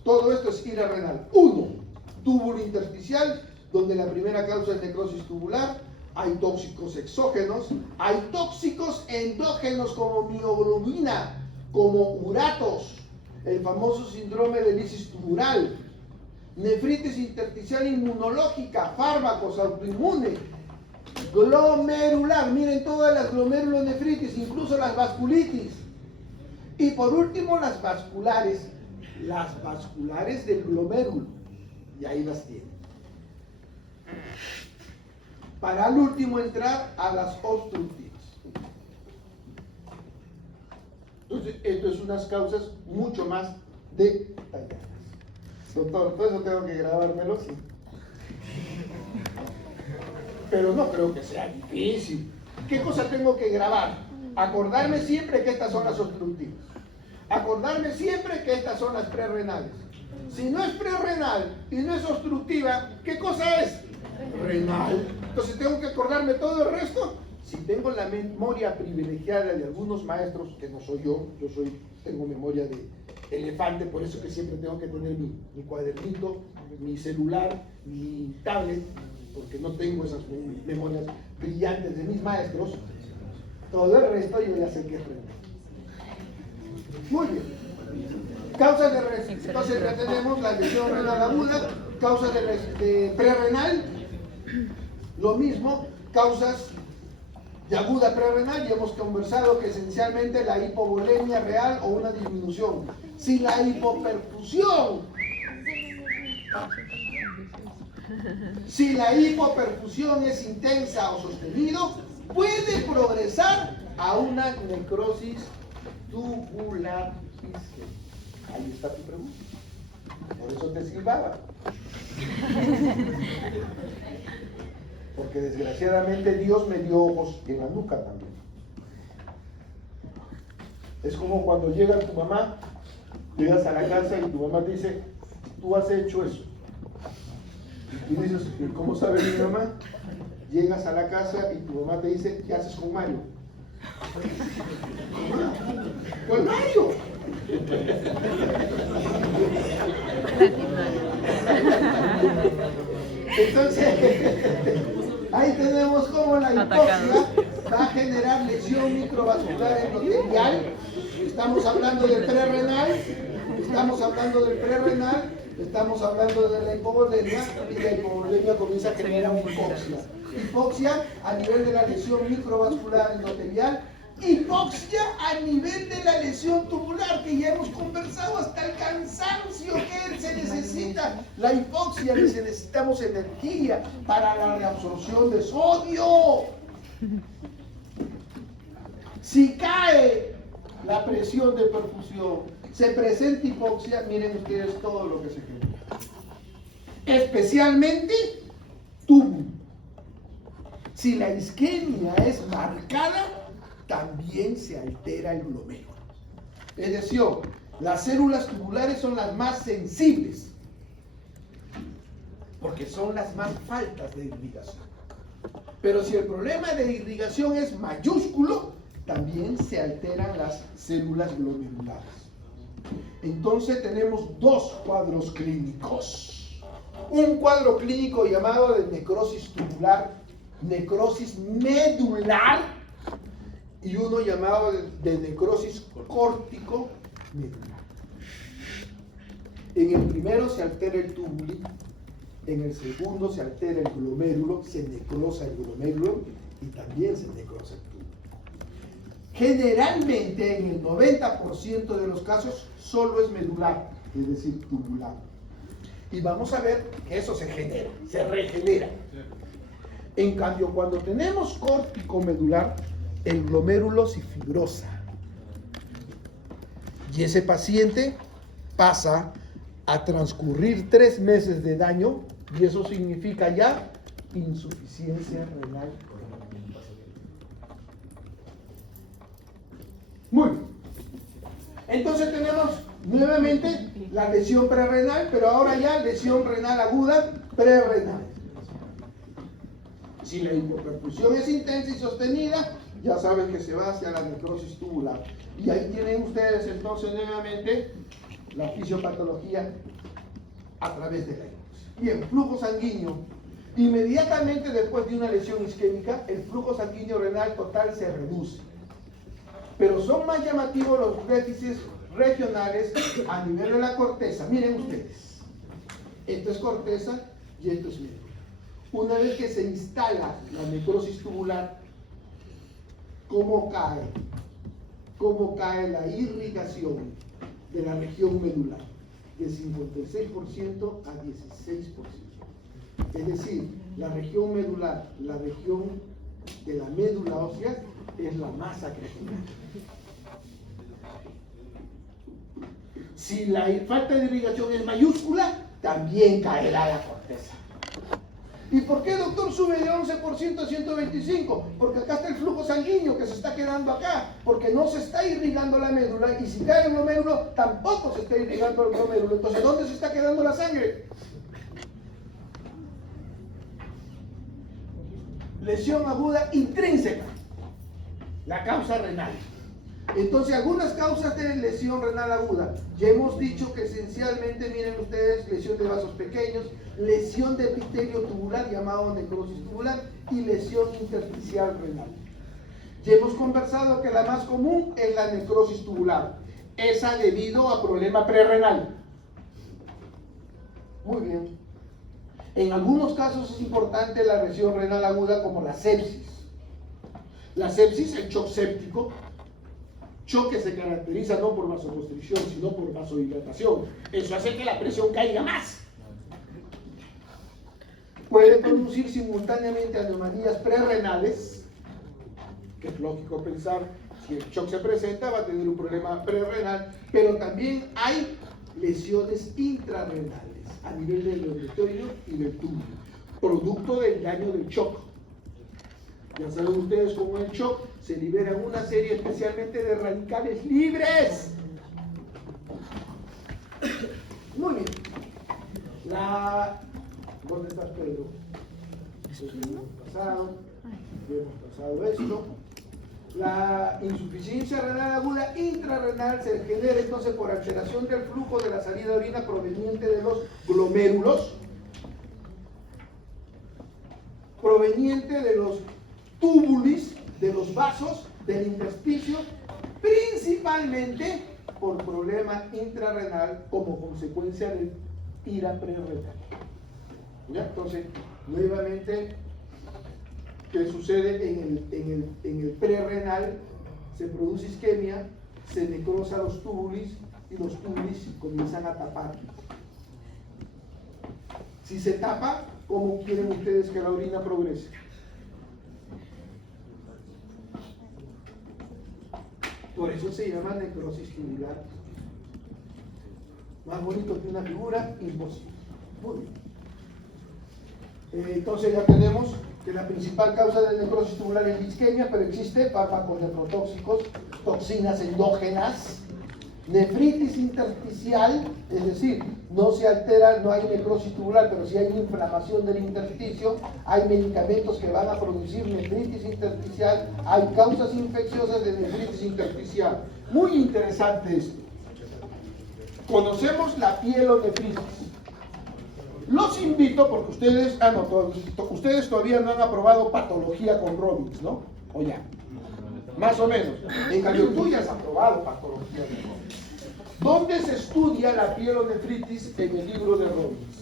Todo esto es ira renal. 1. Túbulo intersticial, donde la primera causa es necrosis tubular. Hay tóxicos exógenos, hay tóxicos endógenos como mioglobina, como uratos, el famoso síndrome de lisis tumoral, nefritis intersticial inmunológica, fármacos, autoinmune, glomerular, miren todas las glomerulonefritis, incluso las vasculitis. Y por último las vasculares del glomérulo, y ahí las tienen. Para al último entrar a las obstructivas. Entonces, esto es unas causas mucho más detalladas. Doctor, todo eso tengo que grabármelo, sí. Pero no creo que sea difícil. ¿Qué cosa tengo que grabar? Acordarme siempre que estas son las obstructivas. Acordarme siempre que estas son las prerrenales. Si no es prerrenal y no es obstructiva, ¿qué cosa es? Renal. Entonces tengo que acordarme todo el resto. Si tengo la memoria privilegiada de algunos maestros, que no soy yo, tengo memoria de elefante, por eso que siempre tengo que tener mi cuadernito, mi celular, mi tablet, porque no tengo esas memorias brillantes de mis maestros. Todo el resto yo ya sé que es renal. Muy bien. Causas de entonces ya tenemos la lesión renal aguda, causas de prerrenal, lo mismo, causas de aguda prerrenal, y hemos conversado que esencialmente la hipovolemia real o una disminución. Si la hipoperfusión es intensa o sostenido, puede progresar a una necrosis tubular isquémica. Ahí está tu pregunta. Por eso te silbaba. Porque desgraciadamente Dios me dio ojos en la nuca también. Es como cuando llega tu mamá, llegas a la casa y tu mamá te dice, tú has hecho eso. Y dices, ¿cómo sabe mi mamá? Llegas a la casa y tu mamá te dice, ¿qué haces con Mario? ¡Con Mario! Entonces, ahí tenemos como la hipoxia va a generar lesión microvascular endotelial. Estamos hablando del prerrenal, estamos hablando de la hipovolemia, y la hipovolemia comienza a generar una hipoxia. Hipoxia a nivel de la lesión microvascular endotelial, hipoxia a nivel de la lesión tubular, que ya hemos conversado hasta el cansancio que se necesita. La hipoxia, necesitamos energía para la reabsorción de sodio. Si cae la presión de perfusión, se presenta hipoxia, miren ustedes todo lo que se genera. Especialmente túbulo. Si la isquemia es marcada, también se altera el glomérulo. Es decir, las células tubulares son las más sensibles, porque son las más faltas de irrigación. Pero si el problema de irrigación es mayúsculo, también se alteran las células glomerulares. Entonces tenemos dos cuadros clínicos. Un cuadro clínico llamado de necrosis tubular, necrosis medular, y uno llamado de necrosis córtico-medular. En el primero se altera el túbulo, en el segundo se altera el glomérulo, se necrosa el glomérulo y también se necrosa el túbulo. Generalmente, en el 90% de los casos, solo es medular, es decir, tubular. Y vamos a ver que eso se genera, se regenera. En cambio, cuando tenemos córtico-medular, el glomérulo se fibrosa. Y ese paciente pasa a transcurrir 3 meses de daño, y eso significa ya insuficiencia renal. Muy bien. Entonces tenemos nuevamente la lesión prerrenal, pero ahora ya lesión renal aguda prerrenal. Si la hipoperfusión es intensa y sostenida, ya saben que se va hacia la necrosis tubular. Y ahí tienen ustedes entonces nuevamente la fisiopatología a través de la hipoxia. Bien, flujo sanguíneo. Inmediatamente después de una lesión isquémica, el flujo sanguíneo renal total se reduce. Pero son más llamativos los déficits regionales a nivel de la corteza. Miren ustedes, esto es corteza y esto es médula. Una vez que se instala la necrosis tubular, ¿cómo cae? ¿Cómo cae la irrigación de la región medular? De 56% a 16%. Es decir, la región medular, la región de la médula ósea, es la más agregada. Si la falta de irrigación es mayúscula, también caerá la corteza. ¿Y por qué, doctor, sube de 11% a 125%? Porque acá está el flujo sanguíneo que se está quedando acá, porque no se está irrigando la médula, y si cae el glomérulo, tampoco se está irrigando el glomérulo. Entonces, ¿dónde se está quedando la sangre? Lesión aguda intrínseca, la causa renal. Entonces, algunas causas de lesión renal aguda, ya hemos dicho que esencialmente, miren ustedes, lesión de vasos pequeños, lesión de epitelio tubular llamado necrosis tubular y lesión intersticial renal. Ya hemos conversado que la más común es la necrosis tubular, esa debido a problema prerrenal. Muy bien. En algunos casos es importante la lesión renal aguda como la sepsis. La sepsis, el shock séptico, shock que se caracteriza no por vasoconstricción, sino por vasodilatación. Eso hace que la presión caiga más. Puede producir simultáneamente anomalías prerrenales, que es lógico pensar, si el shock se presenta va a tener un problema prerrenal, pero también hay lesiones intrarrenales a nivel del endotelio y del túbulo, producto del daño del shock. Ya saben ustedes cómo en el shock se liberan una serie especialmente de radicales libres. Muy bien. ¿Dónde estás, Pedro? Hemos pasado esto. La insuficiencia renal aguda intrarrenal se genera entonces por alteración del flujo de la salida de orina proveniente de los glomérulos, proveniente de los túbulis, de los vasos, del intersticio, principalmente por problema intrarrenal como consecuencia del ira prerrenal. ¿Ya? Entonces, nuevamente, ¿qué sucede en el prerrenal? Se produce isquemia, se necrosa los túbulis y los túbulis comienzan a tapar. Si se tapa, ¿cómo quieren ustedes que la orina progrese? Por eso se llama necrosis tubular. Más bonito que una figura, imposible. Muy bien. Entonces ya tenemos que la principal causa de necrosis tubular es la isquemia, pero existe fármacos nefrotóxicos, toxinas endógenas, nefritis intersticial, es decir, no se altera, no hay necrosis tubular, pero sí hay inflamación del intersticio, hay medicamentos que van a producir nefritis intersticial, hay causas infecciosas de nefritis intersticial. Muy interesante esto. Conocemos la pielonefritis. Los invito, porque ustedes todavía no han aprobado patología con Robbins, ¿no? O ya, más o menos. En cambio, tú ya has aprobado patología con Robbins. ¿Dónde se estudia la pielonefritis en el libro de Robbins?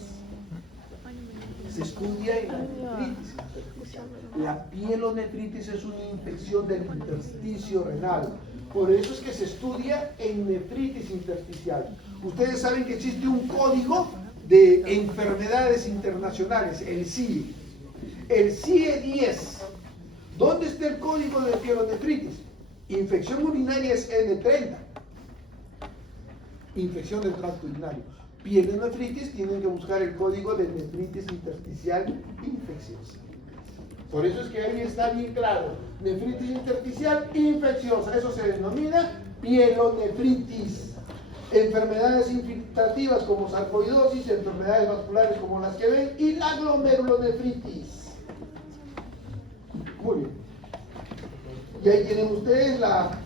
Se estudia en la nefritis intersticial. La pielonefritis es una infección del intersticio renal. Por eso es que se estudia en nefritis intersticial. Ustedes saben que existe un código de enfermedades internacionales, el CIE. El CIE 10. ¿Dónde está el código de pielonefritis? Infección urinaria es N30. Infección del tracto urinario. Pielonefritis tienen que buscar el código de nefritis intersticial infecciosa. Por eso es que ahí está bien claro. Nefritis intersticial infecciosa. Eso se denomina pielonefritis. Enfermedades infiltrativas como sarcoidosis, enfermedades vasculares como las que ven y la glomerulonefritis. Muy bien. Y ahí tienen ustedes la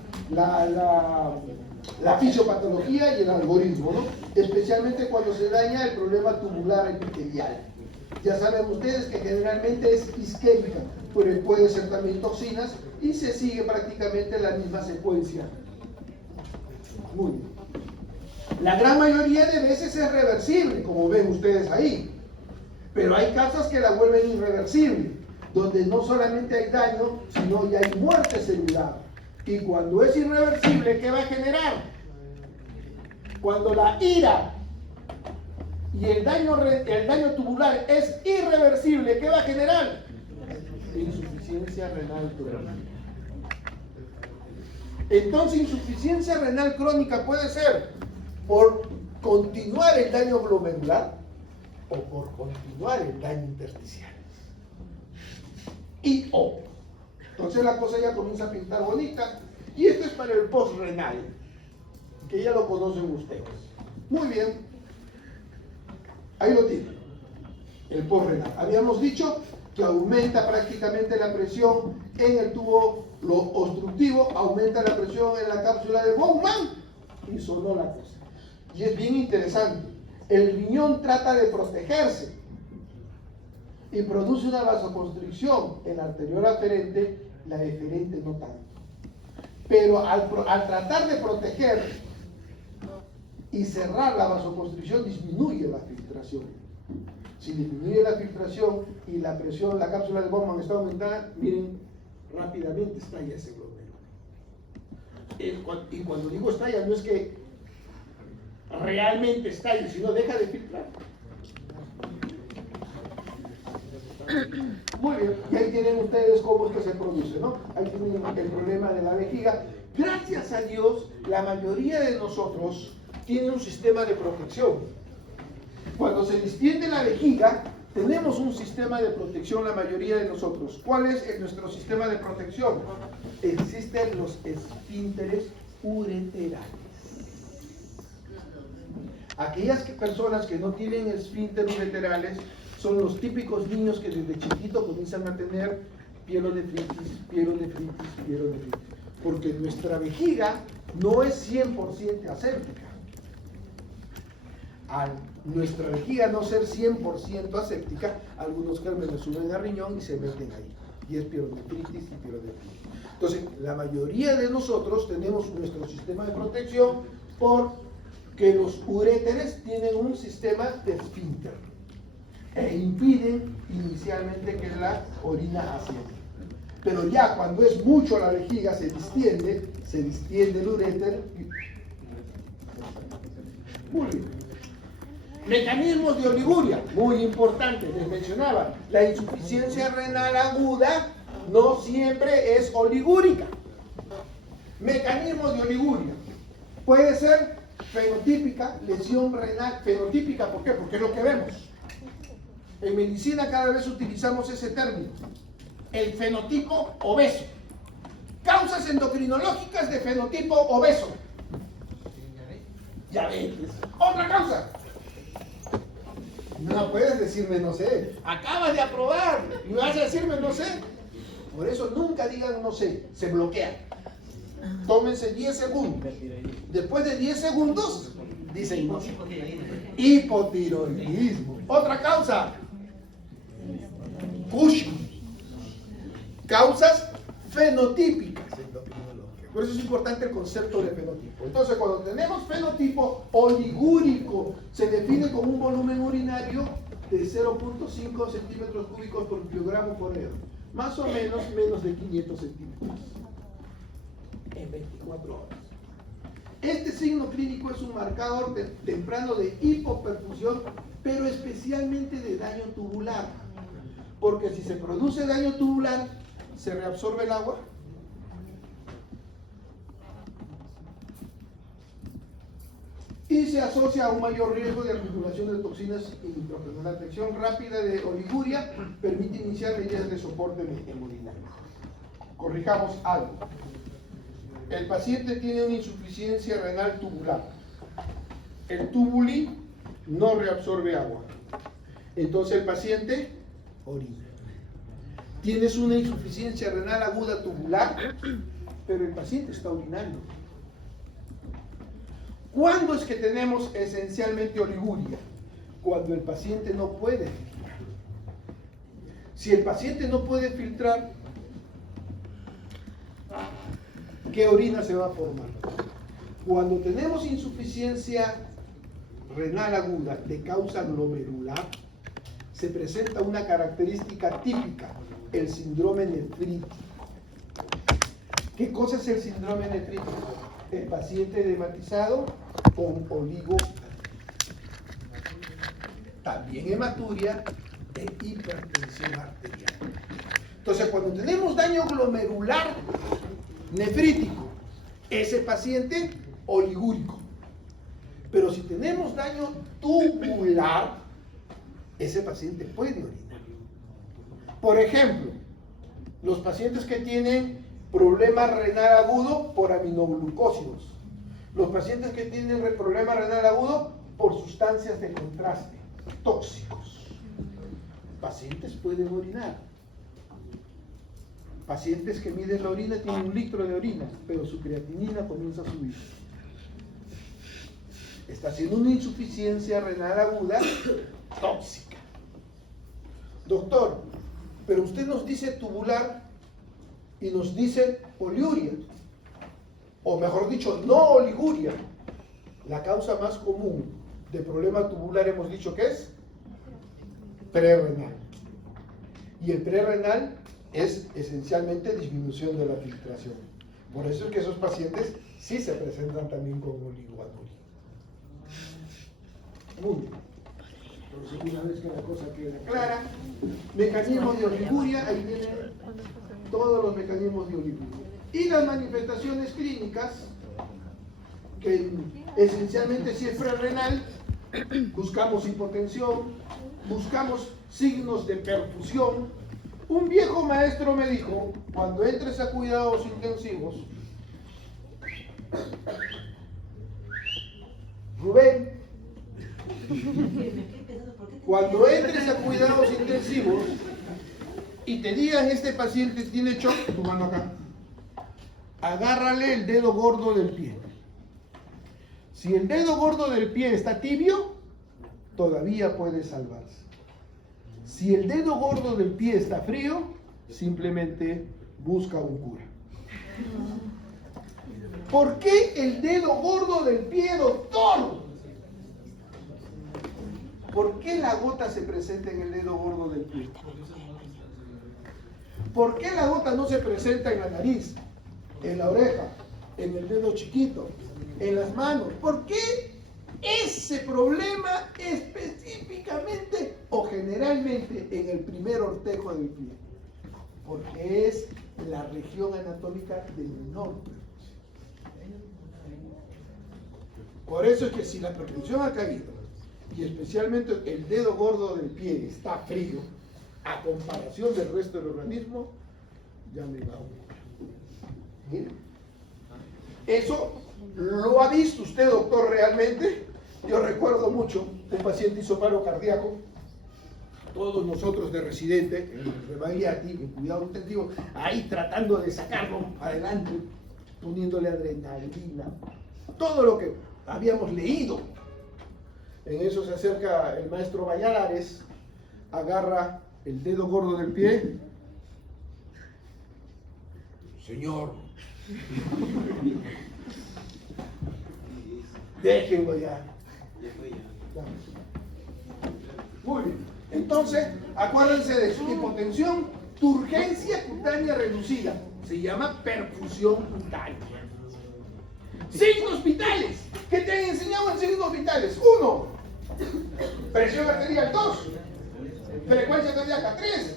fisiopatología y el algoritmo, ¿no? Especialmente cuando se daña el problema tubular epitelial. Ya saben ustedes que generalmente es isquémica, pero puede ser también toxinas y se sigue prácticamente la misma secuencia. Muy bien. La gran mayoría de veces es reversible, como ven ustedes ahí. Pero hay casos que la vuelven irreversible, donde no solamente hay daño, sino ya hay muerte celular. Y cuando es irreversible, ¿qué va a generar? Cuando la ira y el daño tubular es irreversible, ¿qué va a generar? Insuficiencia renal crónica. Entonces, insuficiencia renal crónica puede ser por continuar el daño glomerular o por continuar el daño intersticial. Entonces la cosa ya comienza a pintar bonita. Y esto es para el postrenal, que ya lo conocen ustedes. Muy bien. Ahí lo tienen. El postrenal. Habíamos dicho que aumenta prácticamente la presión en el tubo obstructivo, aumenta la presión en la cápsula de Bowman y sonó la cosa. Y es bien interesante. El riñón trata de protegerse y produce una vasoconstricción en la arteriola aferente, la eferente no tanto. Pero al tratar de proteger y cerrar la vasoconstricción, disminuye la filtración. Si disminuye la filtración y la presión, la cápsula de Bowman está aumentada, miren, rápidamente estalla ese glóbulo. Y cuando digo estalla, no es que realmente estalle, sino deja de filtrar. Muy bien, y ahí tienen ustedes cómo es que se produce, ¿no? Ahí tienen el problema de la vejiga. Gracias a Dios, la mayoría de nosotros tiene un sistema de protección. Cuando se distiende la vejiga, tenemos un sistema de protección la mayoría de nosotros. ¿Cuál es nuestro sistema de protección? Existen los esfínteres ureterales. Aquellas personas que no tienen esfínteres ureterales son los típicos niños que desde chiquito comienzan a tener pielonefritis, porque nuestra vejiga no es 100% aséptica. Al nuestra vejiga no ser 100% aséptica, algunos gérmenes suben al riñón y se meten ahí. Y es pielonefritis y pielonefritis. Entonces, la mayoría de nosotros tenemos nuestro sistema de protección porque los uréteres tienen un sistema de esfínter e impiden inicialmente que la orina ascienda. Pero ya cuando es mucho la vejiga, se distiende el uréter y... Muy bien. Mecanismos de oliguria, muy importante, les mencionaba, la insuficiencia renal aguda no siempre es oligúrica. Mecanismos de oliguria, puede ser fenotípica, lesión renal, fenotípica, ¿por qué? Porque es lo que vemos. En medicina cada vez utilizamos ese término, el fenotipo obeso. Causas endocrinológicas de fenotipo obeso. Diabetes. Otra causa. No puedes decirme no sé. Acabas de aprobar y vas a decirme no sé. Por eso nunca digan no sé, se bloquean. Tómense 10 segundos. Después de 10 segundos, dicen no sé. Hipotiroidismo. Otra causa. Cushing. Causas fenotípicas. Por eso es importante el concepto de fenotipo. Entonces, cuando tenemos fenotipo oligúrico, se define como un volumen urinario de 0.5 centímetros cúbicos por kilogramo por hora. Más o menos de 500 centímetros. En 24 horas. Este signo clínico es un marcador temprano de hipoperfusión, pero especialmente de daño tubular. Porque si se produce daño tubular, se reabsorbe el agua. Y se asocia a un mayor riesgo de acumulación de toxinas y nitrógeno. La detección rápida de oliguria permite iniciar medidas de soporte hemodinâmico. Corrijamos algo. El paciente tiene una insuficiencia renal tubular. El tubuli no reabsorbe agua. Entonces el paciente orina. Tienes una insuficiencia renal aguda tubular, pero el paciente está orinando. ¿Cuándo es que tenemos esencialmente oliguria? Cuando el paciente no puede filtrar. Si el paciente no puede filtrar, ¿qué orina se va a formar? Cuando tenemos insuficiencia renal aguda de causa glomerular, se presenta una característica típica, el síndrome nefrítico. ¿Qué cosa es el síndrome nefrítico? El paciente edematizado con oligo, también hematuria e hipertensión arterial. Entonces, cuando tenemos daño glomerular nefrítico, ese paciente oligúrico. Pero si tenemos daño tubular, ese paciente puede orinar. Por ejemplo, los pacientes que tienen problema renal agudo por aminoglucósidos, los pacientes que tienen problema renal agudo por sustancias de contraste, tóxicos. Pacientes pueden orinar. Pacientes que miden la orina tienen 1 litro de orina, pero su creatinina comienza a subir. Está haciendo una insuficiencia renal aguda tóxica. Doctor, pero usted nos dice tubular y nos dice poliuria, o mejor dicho, no oliguria. La causa más común de problema tubular hemos dicho que es prerrenal. Y el prerrenal es esencialmente disminución de la filtración. Por eso es que esos pacientes sí se presentan también con oligoanuria. Muy bien. Entonces, una vez que la cosa queda clara, mecanismos de oliguria, ahí vienen todos los mecanismos de oliguria. Y las manifestaciones clínicas, que esencialmente si es prerrenal, buscamos hipotensión, buscamos signos de perfusión. Un viejo maestro me dijo, cuando entres a cuidados intensivos, Rubén, cuando entres a cuidados intensivos y te digan este paciente tiene shock, tu mano acá, agárrale el dedo gordo del pie. Si el dedo gordo del pie está tibio, todavía puede salvarse. Si el dedo gordo del pie está frío, simplemente busca un cura. ¿Por qué el dedo gordo del pie, doctor? ¿Por qué la gota se presenta en el dedo gordo del pie? ¿Por qué la gota no se presenta en la nariz, en la oreja, en el dedo chiquito, en las manos? ¿Por qué ese problema específicamente o generalmente en el primer ortejo del pie? Porque es la región anatómica del menor. Por eso es que si la perfusión ha caído y especialmente el dedo gordo del pie está frío a comparación del resto del organismo, ya me va a un... Mira, eso lo ha visto usted, doctor, realmente. Yo recuerdo mucho, un paciente hizo paro cardíaco, todos nosotros de residente, en Rebagliati, en cuidado intensivo, ahí tratando de sacarlo adelante, poniéndole adrenalina, todo lo que habíamos leído. En eso se acerca el maestro Valladares, agarra el dedo gordo del pie. Señor, déjenlo ya. Muy bien. Entonces, acuérdense de su hipotensión, turgencia cutánea reducida. Se llama perfusión cutánea. Signos vitales. ¿Qué te han enseñado en signos vitales? 1. Presión arterial. 2. Frecuencia cardíaca. 3.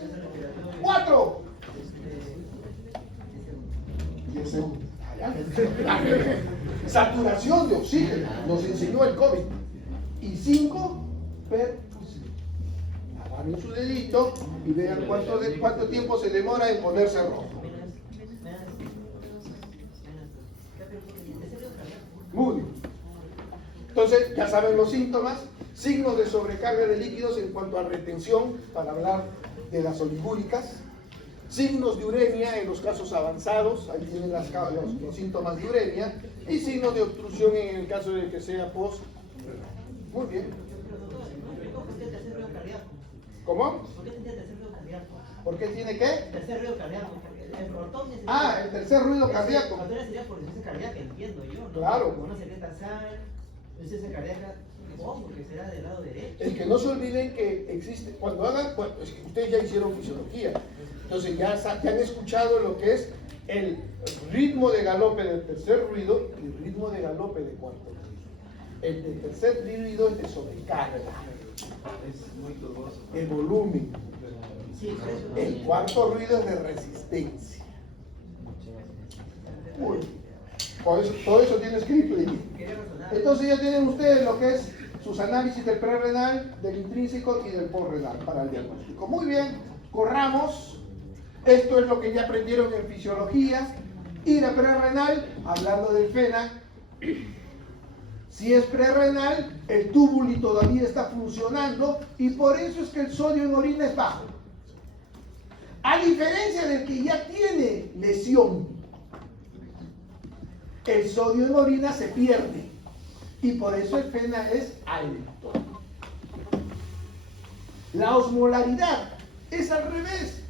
4. 10 segundos. Saturación de oxígeno. Nos enseñó el COVID. Y 5. Perfusión. Agarren su dedito y vean cuánto tiempo se demora en ponerse rojo. Muy bien. Entonces, ya saben los síntomas, signos de sobrecarga de líquidos en cuanto a retención, para hablar de las oligúricas, signos de uremia en los casos avanzados, ahí tienen los síntomas de uremia, y signos de obstrucción en el caso de que sea post. Muy bien. ¿Cómo? ¿Por qué tiene qué? Tercer ruido cardíaco. El tercer ruido cardíaco. Cuando sería por difusión cardíaca, entiendo yo, ¿no? Claro. Como no se sienta sal, Ese se carga, ¿cómo? Que será del lado derecho. Es que no se olviden que existe, cuando hagan, bueno, es que ustedes ya hicieron fisiología, entonces ya han escuchado lo que es el ritmo de galope del tercer ruido y el ritmo de galope de cuarto ruido. El de tercer ruido es de sobrecarga, Es muy turboso. de volumen. Sí, por eso. El cuarto ruido es de resistencia. Uy, por eso, todo eso tiene escrito ahí. Quería razonar. Entonces ya tienen ustedes lo que es sus análisis del prerrenal, del intrínseco y del postrenal para el diagnóstico. Muy bien, corramos. Esto es lo que ya aprendieron en fisiología. Y la prerrenal, hablando del FENA, si es prerrenal, el túbulo todavía está funcionando y por eso es que el sodio en orina es bajo. A diferencia del que ya tiene lesión, el sodio en orina se pierde y por eso el FENA es alto. La osmolaridad es al revés.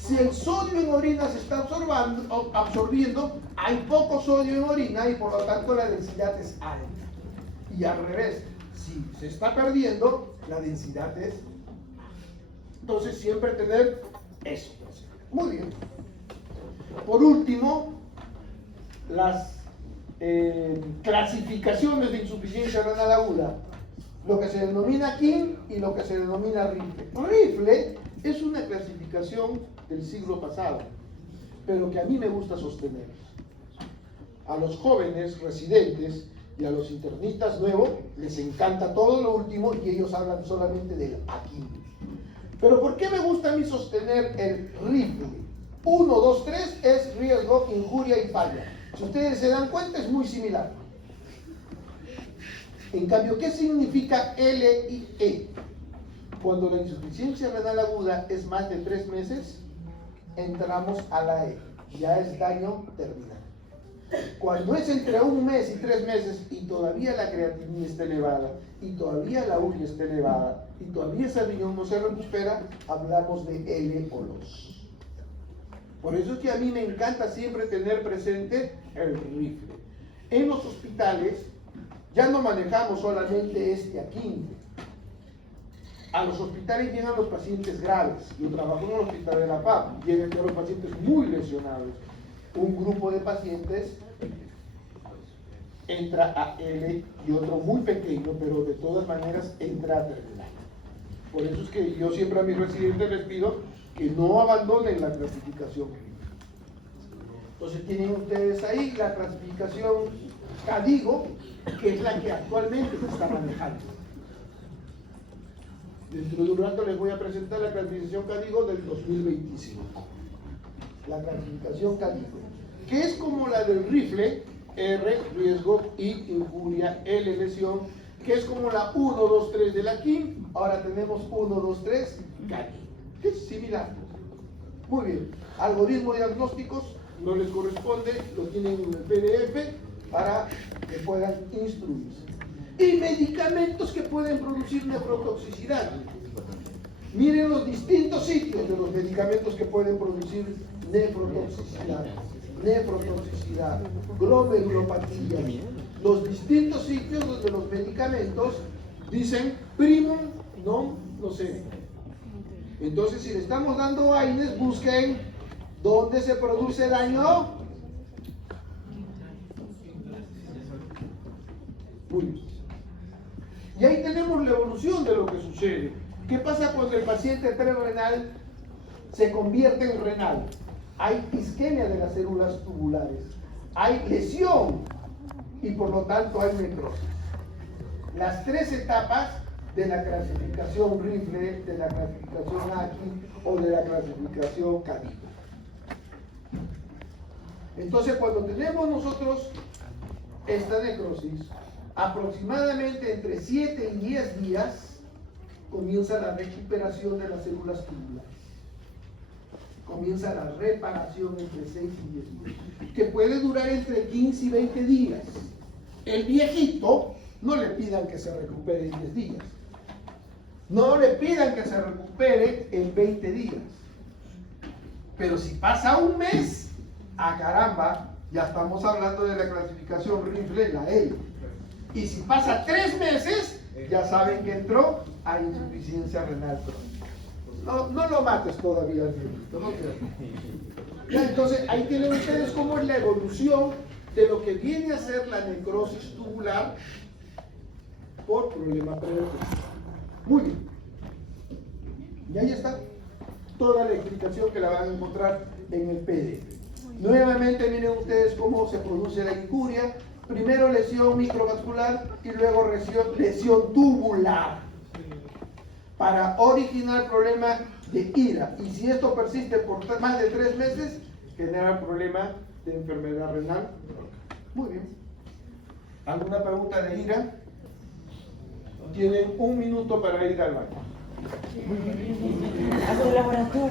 Si el sodio en orina se está absorbiendo, hay poco sodio en orina y por lo tanto la densidad es alta. Y al revés, si se está perdiendo, la densidad es baja. Entonces siempre tener eso. Muy bien. Por último, las clasificaciones de insuficiencia renal aguda, lo que se denomina KIN y lo que se denomina RIFLE. RIFLE es una clasificación del siglo pasado, pero que a mí me gusta sostener. A los jóvenes residentes y a los internistas nuevos les encanta todo lo último y ellos hablan solamente del AKIN. Pero ¿por qué me gusta a mí sostener el RIFLE? 1, 2, 3 es riesgo, injuria y falla. Si ustedes se dan cuenta, es muy similar. En cambio, ¿qué significa L y E? Cuando la insuficiencia renal aguda es más de 3 meses, entramos a la E. Ya es daño terminal. Cuando es entre 1 mes y 3 meses y todavía la creatinina está elevada, y todavía la urea está elevada, y todavía ese riñón no se recupera, hablamos de L o LOS. Por eso es que a mí me encanta siempre tener presente el RIFLE. En los hospitales ya no manejamos solamente este AKIN. A los hospitales llegan los pacientes graves. Yo trabajo en el hospital de La Paz. Llegan ya los pacientes muy lesionados. Un grupo de pacientes entra a L y otro muy pequeño, pero de todas maneras entra a terminal. Por eso es que yo siempre a mis residentes les pido que no abandonen la clasificación. Entonces tienen ustedes ahí la clasificación CADIGO, que es la que actualmente se está manejando. Dentro de un rato les voy a presentar la clasificación CADIGO del 2025. La clasificación CADIGO, que es como la del RIFLE, R, riesgo, I, injuria, L, lesión, que es como la 1, 2, 3 de la KIN. Ahora tenemos 1, 2, 3, CADIGO, que es similar. Muy bien, algoritmo diagnósticos no les corresponde, lo tienen en el PDF para que puedan instruirse. Y medicamentos que pueden producir nefrotoxicidad. Miren los distintos sitios de los medicamentos que pueden producir nefrotoxicidad. Nefrotoxicidad, glomerulopatía. Los distintos sitios donde los medicamentos dicen primum non nocere. Entonces, si le estamos dando AINES, busquen dónde se produce daño. Muy bien. Y ahí tenemos la evolución de lo que sucede. ¿Qué pasa cuando el paciente prerrenal se convierte en renal? Hay isquemia de las células tubulares, hay lesión y por lo tanto hay necrosis. Las 3 etapas de la clasificación RIFLE, de la clasificación AKIN o de la clasificación CADIGO. Entonces, cuando tenemos nosotros esta necrosis, aproximadamente entre 7 y 10 días comienza la recuperación de las células tubulares. Comienza la reparación entre 6 y 10 días, que puede durar entre 15 y 20 días. El viejito, no le pidan que se recupere en 10 días. No le pidan que se recupere en 20 días. Pero si pasa un mes, ¡a caramba! Ya estamos hablando de la clasificación RIFLE, la L. Y si pasa 3 meses, ya saben que entró a insuficiencia renal crónica. No lo mates todavía al viejito, no te... Ya, entonces ahí tienen ustedes cómo es la evolución de lo que viene a ser la necrosis tubular por problema preventivo. Muy bien. Y ahí está toda la explicación que la van a encontrar en el PDF. Nuevamente miren ustedes cómo se produce la injuria. Primero lesión microvascular y luego lesión tubular para originar problema de ira. Y si esto persiste por más de 3 meses, genera problema de enfermedad renal. Muy bien. ¿Alguna pregunta de ira? Tienen 1 minuto para ir al baño. A su laboratorio.